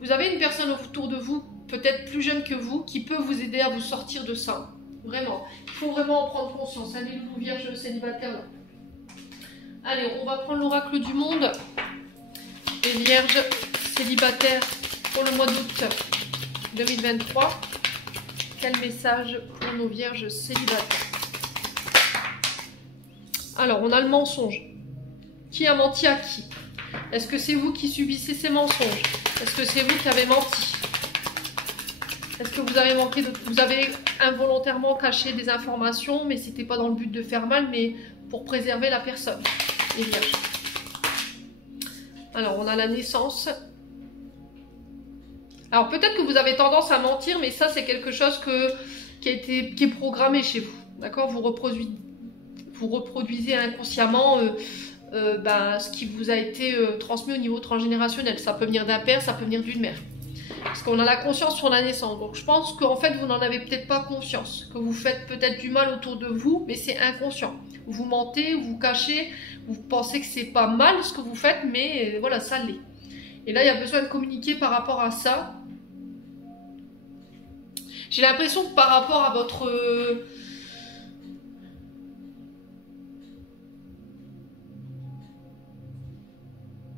Vous avez une personne autour de vous, peut-être plus jeune que vous, qui peut vous aider à vous sortir de ça. Vraiment. Il faut vraiment en prendre conscience. Allez, loulou vierge célibataire là. Allez, on va prendre l'oracle du monde. Les vierges célibataires pour le mois d'août 2023. Quel message pour nos vierges célibataires? Alors, on a le mensonge. Qui a menti à qui? Est-ce que c'est vous qui subissez ces mensonges? Est-ce que c'est vous qui avez menti? Est-ce que vous avez vous avez involontairement caché des informations, mais c'était pas dans le but de faire mal, mais pour préserver la personne? Les vierges. Alors, on a la naissance. Alors, peut-être que vous avez tendance à mentir, mais ça, c'est quelque chose qui est programmé chez vous. D'accord? Vous reproduisez inconsciemment ce qui vous a été transmis au niveau transgénérationnel. Ça peut venir d'un père, ça peut venir d'une mère. Parce qu'on a la conscience sur la naissance. Donc je pense qu'en fait, vous n'en avez peut-être pas conscience. Que vous faites peut-être du mal autour de vous, mais c'est inconscient. Vous mentez, vous cachez, vous pensez que c'est pas mal ce que vous faites, mais voilà, ça l'est. Et là, il y a besoin de communiquer par rapport à ça. J'ai l'impression que par rapport à votre...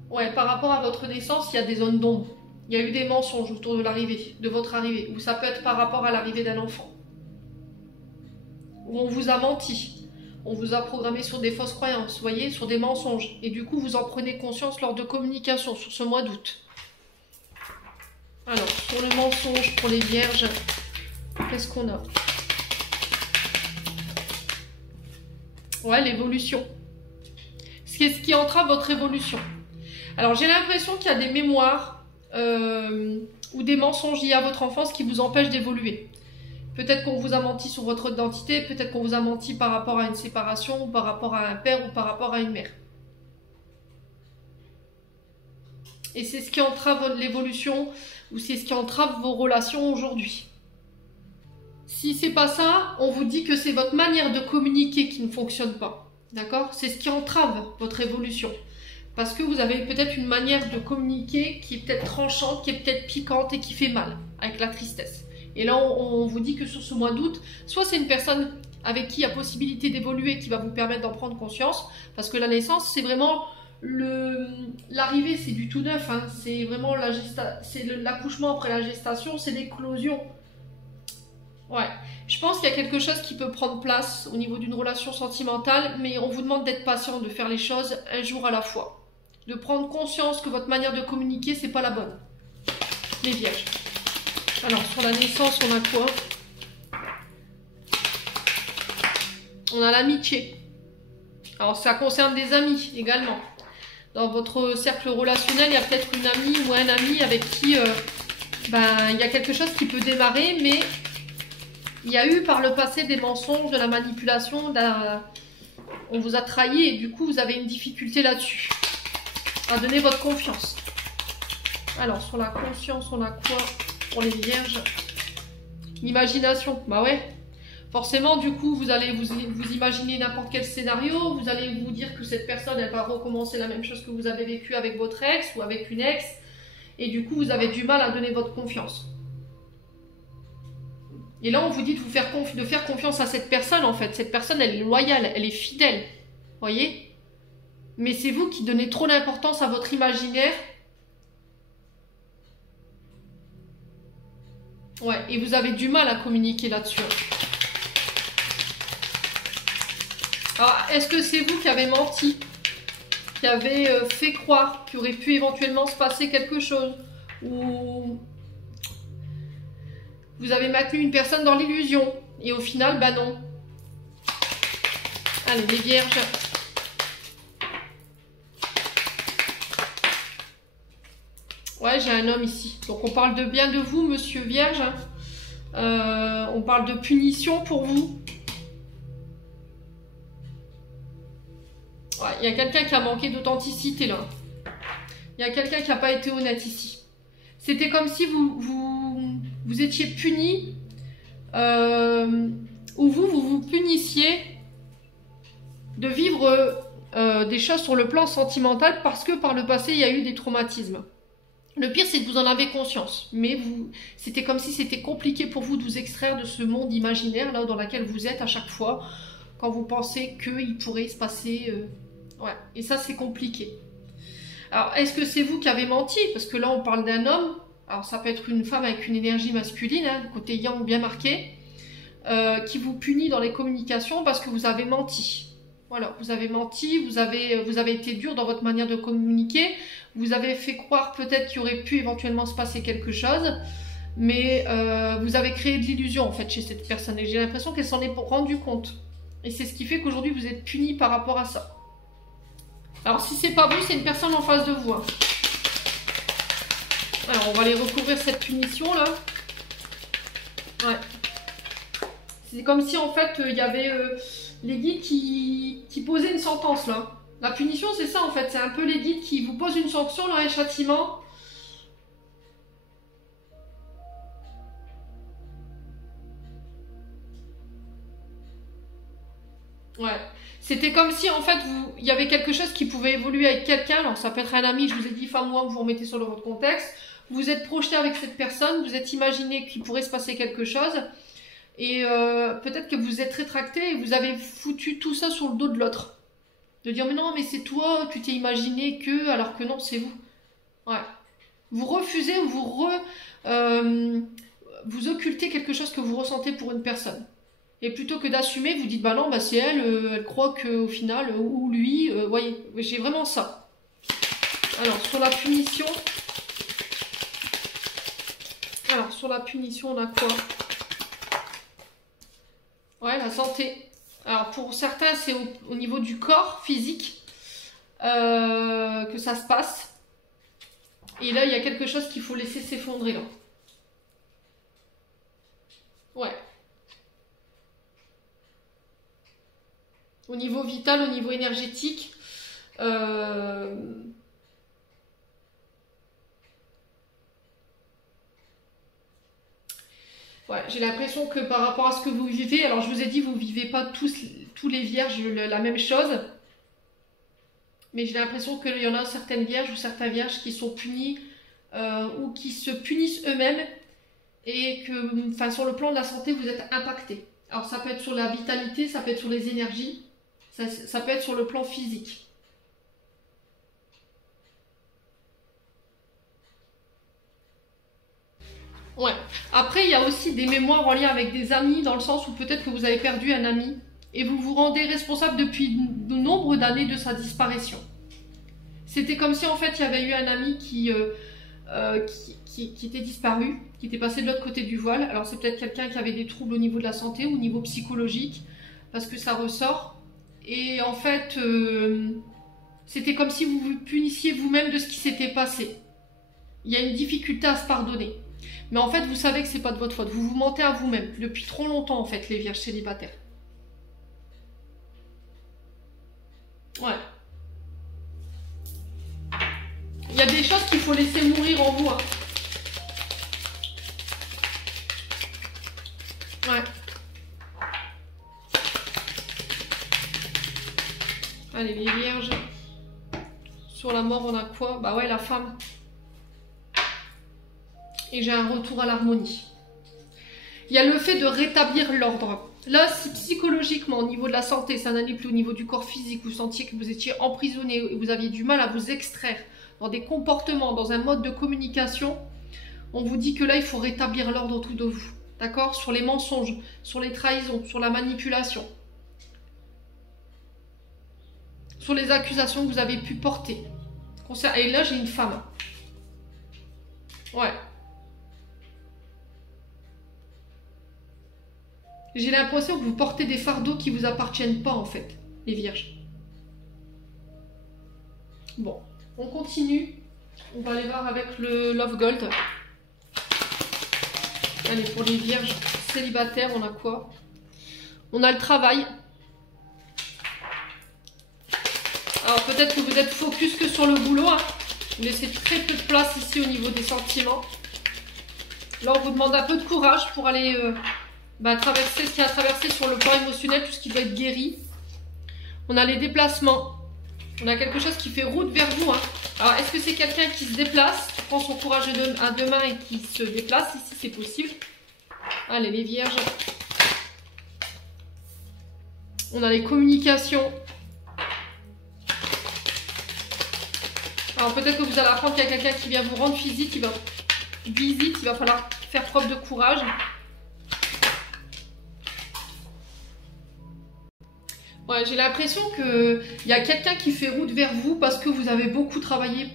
Ouais, par rapport à votre naissance, il y a des zones d'ombre. Il y a eu des mensonges autour de l'arrivée, de votre arrivée. Ou ça peut être par rapport à l'arrivée d'un enfant. Où on vous a menti. On vous a programmé sur des fausses croyances, vous voyez, sur des mensonges. Et du coup, vous en prenez conscience lors de communication sur ce mois d'août. Alors, sur le mensonge pour les vierges, qu'est-ce qu'on a? Ouais, l'évolution. Ce qui entrave votre évolution. Alors, j'ai l'impression qu'il y a des mémoires ou des mensonges liés à votre enfance qui vous empêchent d'évoluer. Peut-être qu'on vous a menti sur votre identité, peut-être qu'on vous a menti par rapport à une séparation, ou par rapport à un père, ou par rapport à une mère. Et c'est ce qui entrave l'évolution, ou c'est ce qui entrave vos relations aujourd'hui. Si c'est pas ça, on vous dit que c'est votre manière de communiquer qui ne fonctionne pas. D'accord? C'est ce qui entrave votre évolution. Parce que vous avez peut-être une manière de communiquer qui est peut-être tranchante, qui est peut-être piquante et qui fait mal, avec la tristesse. Et là, on vous dit que sur ce mois d'août, soit c'est une personne avec qui il y a possibilité d'évoluer, qui va vous permettre d'en prendre conscience, parce que la naissance, c'est vraiment l'arrivée, c'est du tout neuf, hein. C'est vraiment l'accouchement après la gestation, c'est l'éclosion. Ouais, je pense qu'il y a quelque chose qui peut prendre place au niveau d'une relation sentimentale, mais on vous demande d'être patient, de faire les choses un jour à la fois. De prendre conscience que votre manière de communiquer, c'est pas la bonne. Les vierges. Alors, sur la naissance, on a quoi? On a l'amitié. Alors, ça concerne des amis également. Dans votre cercle relationnel, il y a peut-être une amie ou un ami avec qui il y a quelque chose qui peut démarrer, mais il y a eu par le passé des mensonges, de la manipulation, on vous a trahi et du coup, vous avez une difficulté là-dessus. À donner votre confiance. Alors, sur la conscience, on a quoi pour les vierges? L'imagination. Bah ouais. Forcément, du coup, vous allez vous imaginer n'importe quel scénario. Vous allez vous dire que cette personne, elle va recommencer la même chose que vous avez vécu avec votre ex ou avec une ex. Et du coup, vous avez du mal à donner votre confiance. Et là, on vous dit de faire confiance à cette personne, en fait. Cette personne, elle est loyale, elle est fidèle. Vous voyez? mais c'est vous qui donnez trop d'importance à votre imaginaire. Ouais, et vous avez du mal à communiquer là-dessus. Alors, est-ce que c'est vous qui avez menti, qui avez fait croire qu'il aurait pu éventuellement se passer quelque chose, ou vous avez maintenu une personne dans l'illusion, et au final, bah non. Allez, les vierges. Ouais, j'ai un homme ici. Donc on parle de bien de vous, monsieur Vierge. On parle de punition pour vous. Ouais, il y a quelqu'un qui a manqué d'authenticité là. Il y a quelqu'un qui n'a pas été honnête ici. C'était comme si vous étiez puni, ou vous punissiez de vivre des choses sur le plan sentimental parce que par le passé il y a eu des traumatismes. Le pire, c'est que vous en avez conscience, mais c'était comme si c'était compliqué pour vous de vous extraire de ce monde imaginaire là dans lequel vous êtes à chaque fois, quand vous pensez qu'il pourrait se passer... Ouais, et ça, c'est compliqué. Alors, est-ce que c'est vous qui avez menti? Parce que là, on parle d'un homme. Alors, ça peut être une femme avec une énergie masculine, hein, côté yang bien marqué, qui vous punit dans les communications parce que vous avez menti. Voilà, vous avez menti, vous avez été dur dans votre manière de communiquer. Vous avez fait croire peut-être qu'il aurait pu éventuellement se passer quelque chose, mais vous avez créé de l'illusion en fait chez cette personne. Et j'ai l'impression qu'elle s'en est rendue compte. Et c'est ce qui fait qu'aujourd'hui vous êtes puni par rapport à ça. Alors si c'est pas vous, c'est une personne en face de vous. Hein. Alors on va aller recouvrir cette punition là. Ouais. C'est comme si en fait il y avait les guides qui posaient une sentence là. La punition, c'est ça en fait, c'est un peu les guides qui vous posent une sanction, là, un châtiment. Ouais. C'était comme si en fait, il y avait quelque chose qui pouvait évoluer avec quelqu'un. Alors ça peut être un ami, je vous ai dit femme ou homme, vous remettez sur votre contexte. Vous êtes projeté avec cette personne, vous êtes imaginé qu'il pourrait se passer quelque chose. Et peut-être que vous êtes rétracté et vous avez foutu tout ça sur le dos de l'autre. De dire mais non mais c'est toi, tu t'es imaginé que, alors que non c'est vous. Ouais. Vous refusez ou vous occultez quelque chose que vous ressentez pour une personne. Et plutôt que d'assumer, vous dites bah non bah c'est elle, elle croit qu'au final, ou lui, voyez, j'ai vraiment ça. Alors sur la punition. Alors sur la punition on a quoi? Ouais, la santé. Alors pour certains c'est au niveau du corps physique que ça se passe. Et là il y a quelque chose qu'il faut laisser s'effondrer là. Ouais. Au niveau vital, au niveau énergétique. Ouais, j'ai l'impression que par rapport à ce que vous vivez, alors je vous ai dit, vous ne vivez pas tous les vierges la même chose. Mais j'ai l'impression qu'il y en a certaines vierges ou certains vierges qui sont punis ou qui se punissent eux-mêmes et que, enfin, sur le plan de la santé, vous êtes impacté. Alors ça peut être sur la vitalité, ça peut être sur les énergies, ça peut être sur le plan physique. Ouais. Après, il y a aussi des mémoires en lien avec des amis, dans le sens où peut-être que vous avez perdu un ami et vous vous rendez responsable depuis de nombre d'années de sa disparition. C'était comme si en fait il y avait eu un ami qui était disparu, qui était passé de l'autre côté du voile. Alors c'est peut-être quelqu'un qui avait des troubles au niveau de la santé, au niveau psychologique, parce que ça ressort. Et en fait, c'était comme si vous vous punissiez vous-même de ce qui s'était passé. Il y a une difficulté à se pardonner. Mais en fait, vous savez que c'est pas de votre faute. Vous vous mentez à vous-même depuis trop longtemps, en fait, les vierges célibataires. Ouais. Il y a des choses qu'il faut laisser mourir en vous. Hein. Ouais. Allez, les vierges. Sur la mort, on a quoi? Bah ouais, la femme. Et j'ai un retour à l'harmonie. Il y a le fait de rétablir l'ordre. Là, si psychologiquement, au niveau de la santé, ça n'allait plus au niveau du corps physique, vous sentiez que vous étiez emprisonné et vous aviez du mal à vous extraire dans des comportements, dans un mode de communication, on vous dit que là, il faut rétablir l'ordre autour de vous. D'accord? Sur les mensonges, sur les trahisons, sur la manipulation, sur les accusations que vous avez pu porter. Et là, j'ai une femme. Ouais. J'ai l'impression que vous portez des fardeaux qui ne vous appartiennent pas, en fait, les vierges. Bon, on continue. On va aller voir avec le Love Gold. Allez, pour les vierges célibataires, on a quoi? On a le travail. Alors, peut-être que vous êtes focus que sur le boulot. Hein. Vous laissez très peu de place ici au niveau des sentiments. Là, on vous demande un peu de courage pour aller traverser ce qui a traversé sur le plan émotionnel, tout ce qui doit être guéri. On a les déplacements. On a quelque chose qui fait route vers vous. Hein. Alors, est-ce que c'est quelqu'un qui se déplace, qui prend son courage à deux mains et qui se déplace? Ici, c'est possible. Allez, les vierges. On a les communications. Alors, peut-être que vous allez apprendre qu'il y a quelqu'un qui vient vous rendre visite. Il va falloir faire preuve de courage. Ouais, j'ai l'impression qu'il y a quelqu'un qui fait route vers vous parce que vous avez beaucoup travaillé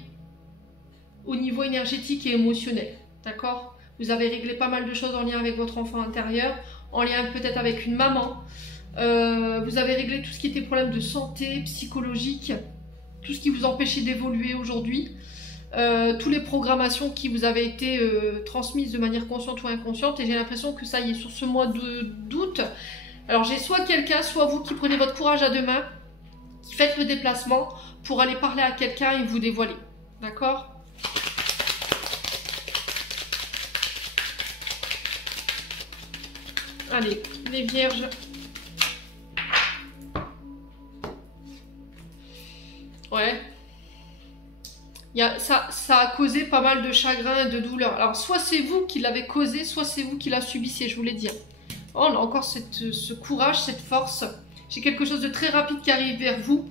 au niveau énergétique et émotionnel. D'accord? Vous avez réglé pas mal de choses en lien avec votre enfant intérieur, en lien peut-être avec une maman. Vous avez réglé tout ce qui était problème de santé, psychologique, tout ce qui vous empêchait d'évoluer aujourd'hui. Toutes les programmations qui vous avaient été transmises de manière consciente ou inconsciente. Et j'ai l'impression que ça y est, sur ce mois d'août, alors j'ai soit quelqu'un, soit vous qui prenez votre courage à deux mains, qui faites le déplacement pour aller parler à quelqu'un et vous dévoiler. D'accord? Allez, les vierges. Ouais. Ça a causé pas mal de chagrin et de douleur. Alors, soit c'est vous qui l'avez causé, soit c'est vous qui la subissez, je vous l'ai dit. Oh, on a encore ce courage, cette force. J'ai quelque chose de très rapide qui arrive vers vous.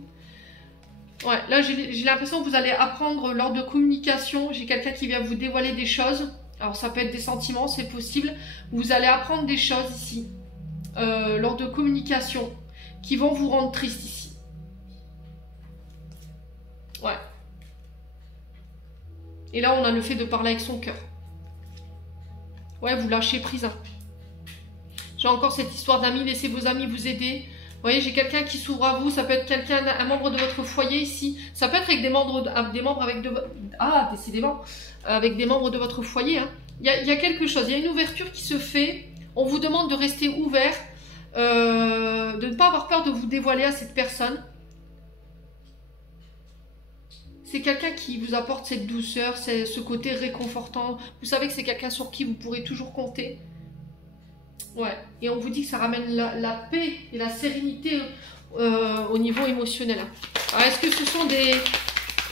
Ouais, là, j'ai l'impression que vous allez apprendre lors de communication. J'ai quelqu'un qui vient vous dévoiler des choses. Alors, ça peut être des sentiments, c'est possible. Vous allez apprendre des choses ici, lors de communication, qui vont vous rendre triste ici. Ouais. Et là, on a le fait de parler avec son cœur. Ouais, vous lâchez prise. Hein. J'ai encore cette histoire d'amis, laissez vos amis vous aider. Vous voyez, j'ai quelqu'un qui s'ouvre à vous, ça peut être quelqu'un, un membre de votre foyer ici. Ça peut être avec des membres avec des membres de votre foyer. Hein. Il y a quelque chose, il y a une ouverture qui se fait. On vous demande de rester ouvert, de ne pas avoir peur de vous dévoiler à cette personne. C'est quelqu'un qui vous apporte cette douceur, ce côté réconfortant. Vous savez que c'est quelqu'un sur qui vous pourrez toujours compter. Ouais, et on vous dit que ça ramène la paix et la sérénité au niveau émotionnel. Alors, est-ce que ce sont des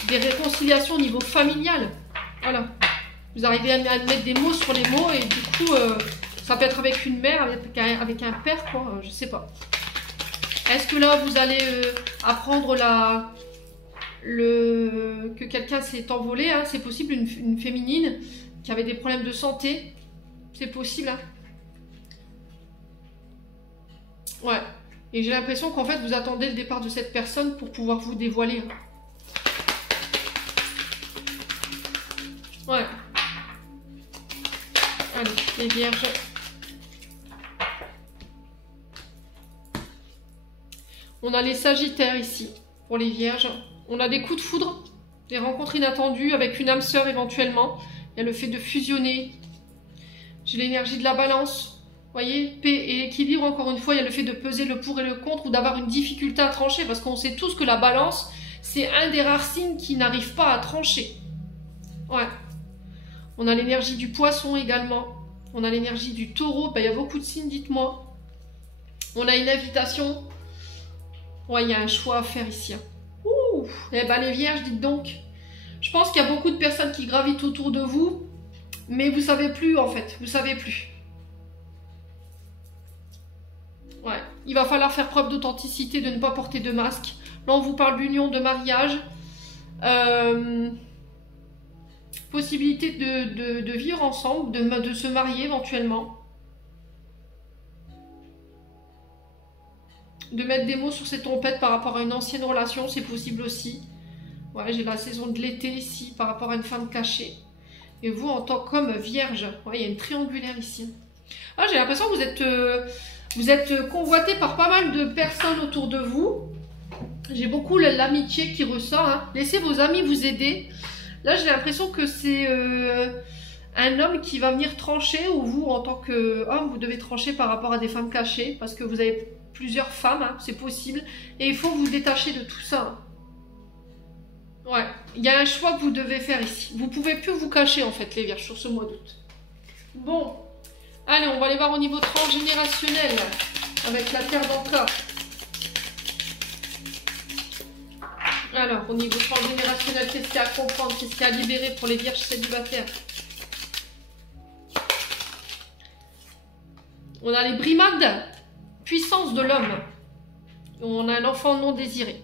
réconciliations au niveau familial? Voilà. Vous arrivez à mettre des mots sur les mots et du coup, ça peut être avec une mère, avec un père, quoi, je sais pas. Est-ce que là, vous allez apprendre que quelqu'un s'est envolé, hein, c'est possible, une féminine qui avait des problèmes de santé, c'est possible, hein. Ouais, et j'ai l'impression qu'en fait vous attendez le départ de cette personne pour pouvoir vous dévoiler. Ouais. Allez, les vierges. On a les sagittaires ici, pour les vierges. On a des coups de foudre, des rencontres inattendues avec une âme sœur éventuellement. Il y a le fait de fusionner. J'ai l'énergie de la balance. Vous voyez, paix et équilibre, encore une fois, il y a le fait de peser le pour et le contre ou d'avoir une difficulté à trancher parce qu'on sait tous que la balance, c'est un des rares signes qui n'arrive pas à trancher. Ouais. On a l'énergie du poisson également. On a l'énergie du taureau. Ben, il y a beaucoup de signes, dites-moi. On a une invitation. Ouais, il y a un choix à faire ici. Hein. Ouh. Eh ben, les vierges, dites donc. Je pense qu'il y a beaucoup de personnes qui gravitent autour de vous, mais vous savez plus en fait. Vous savez plus. Il va falloir faire preuve d'authenticité, de ne pas porter de masque. Là, on vous parle d'union, de mariage. Possibilité de vivre ensemble, de se marier éventuellement. De mettre des mots sur ces trompettes par rapport à une ancienne relation, c'est possible aussi. Ouais, j'ai la saison de l'été ici par rapport à une femme cachée. Et vous, en tant qu'homme vierge, ouais, il y a une triangulaire ici. Ah, j'ai l'impression que vous êtes convoité par pas mal de personnes autour de vous. J'ai beaucoup l'amitié qui ressort. Hein. Laissez vos amis vous aider. Là, j'ai l'impression que c'est un homme qui va venir trancher, ou vous, en tant qu'homme, vous devez trancher par rapport à des femmes cachées, parce que vous avez plusieurs femmes, hein, c'est possible. Et il faut vous détacher de tout ça. Ouais, il y a un choix que vous devez faire ici. Vous ne pouvez plus vous cacher, en fait, les vierges, sur ce mois d'août. Bon, allez, on va aller voir au niveau transgénérationnel, avec la terre d'Ancre. Alors, au niveau transgénérationnel, qu'est-ce qu'il y a à comprendre? Qu'est-ce qu'il y a à libérer pour les vierges célibataires? On a les brimades, puissance de l'homme. On a un enfant non désiré.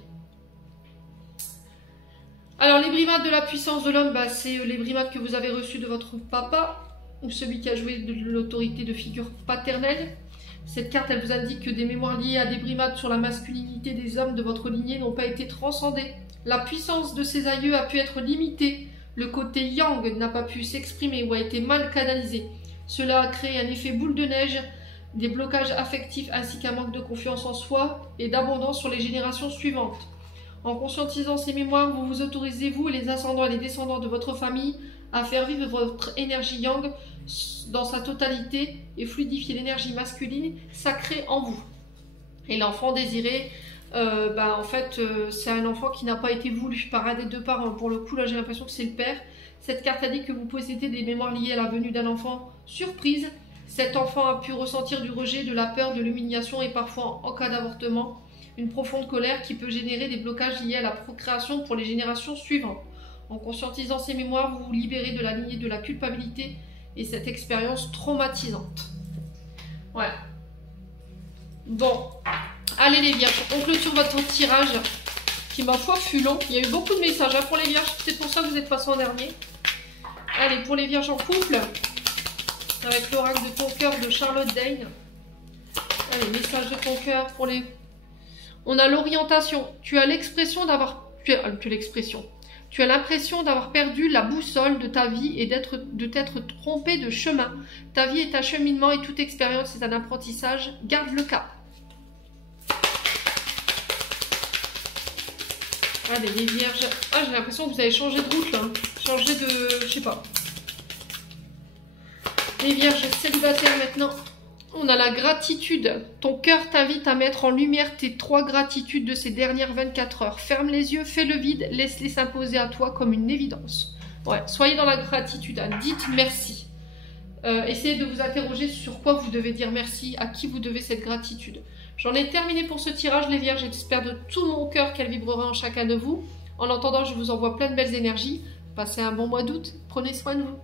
Alors, les brimades de la puissance de l'homme, bah, c'est les brimades que vous avez reçues de votre papa, ou celui qui a joué de l'autorité de figure paternelle. Cette carte, elle vous indique que des mémoires liées à des brimades sur la masculinité des hommes de votre lignée n'ont pas été transcendées. La puissance de ces aïeux a pu être limitée. Le côté yang n'a pas pu s'exprimer ou a été mal canalisé. Cela a créé un effet boule de neige, des blocages affectifs ainsi qu'un manque de confiance en soi et d'abondance sur les générations suivantes. En conscientisant ces mémoires, vous vous autorisez, vous et les ascendants et les descendants de votre famille, à faire vivre votre énergie yang dans sa totalité et fluidifier l'énergie masculine sacrée en vous. Et l'enfant désiré, en fait, c'est un enfant qui n'a pas été voulu par un des deux parents. Pour le coup, là, j'ai l'impression que c'est le père. Cette carte a dit que vous possédez des mémoires liées à la venue d'un enfant surprise. Cet enfant a pu ressentir du rejet, de la peur, de l'humiliation et parfois, en cas d'avortement, une profonde colère qui peut générer des blocages liés à la procréation pour les générations suivantes. En conscientisant ces mémoires, vous vous libérez de la lignée de la culpabilité et cette expérience traumatisante. Ouais. Bon. Allez les vierges, on clôture votre tirage qui, ma foi, fut long. Il y a eu beaucoup de messages hein, pour les vierges. C'est pour ça que vous êtes passé en dernier. Allez, pour les vierges en couple, avec l'oracle de ton cœur de Charlotte Dane. Allez, message de ton cœur pour les... On a l'orientation. Tu as l'expression d'avoir... Tu as l'impression d'avoir perdu la boussole de ta vie et de t'être trompé de chemin. Ta vie est un cheminement et toute expérience est un apprentissage. Garde le cap. Allez, les vierges. Ah, j'ai l'impression que vous avez changé de route là. Changé de... je sais pas. Les vierges célibataires maintenant. On a la gratitude. Ton cœur t'invite à mettre en lumière tes 3 gratitudes de ces dernières 24 heures. Ferme les yeux, fais le vide, laisse-les s'imposer à toi comme une évidence. Ouais, soyez dans la gratitude, hein. Dites merci. Essayez de vous interroger sur quoi vous devez dire merci, à qui vous devez cette gratitude. J'en ai terminé pour ce tirage, les vierges. J'espère de tout mon cœur qu'elle vibrera en chacun de vous. En attendant, je vous envoie plein de belles énergies. Passez un bon mois d'août. Prenez soin de vous.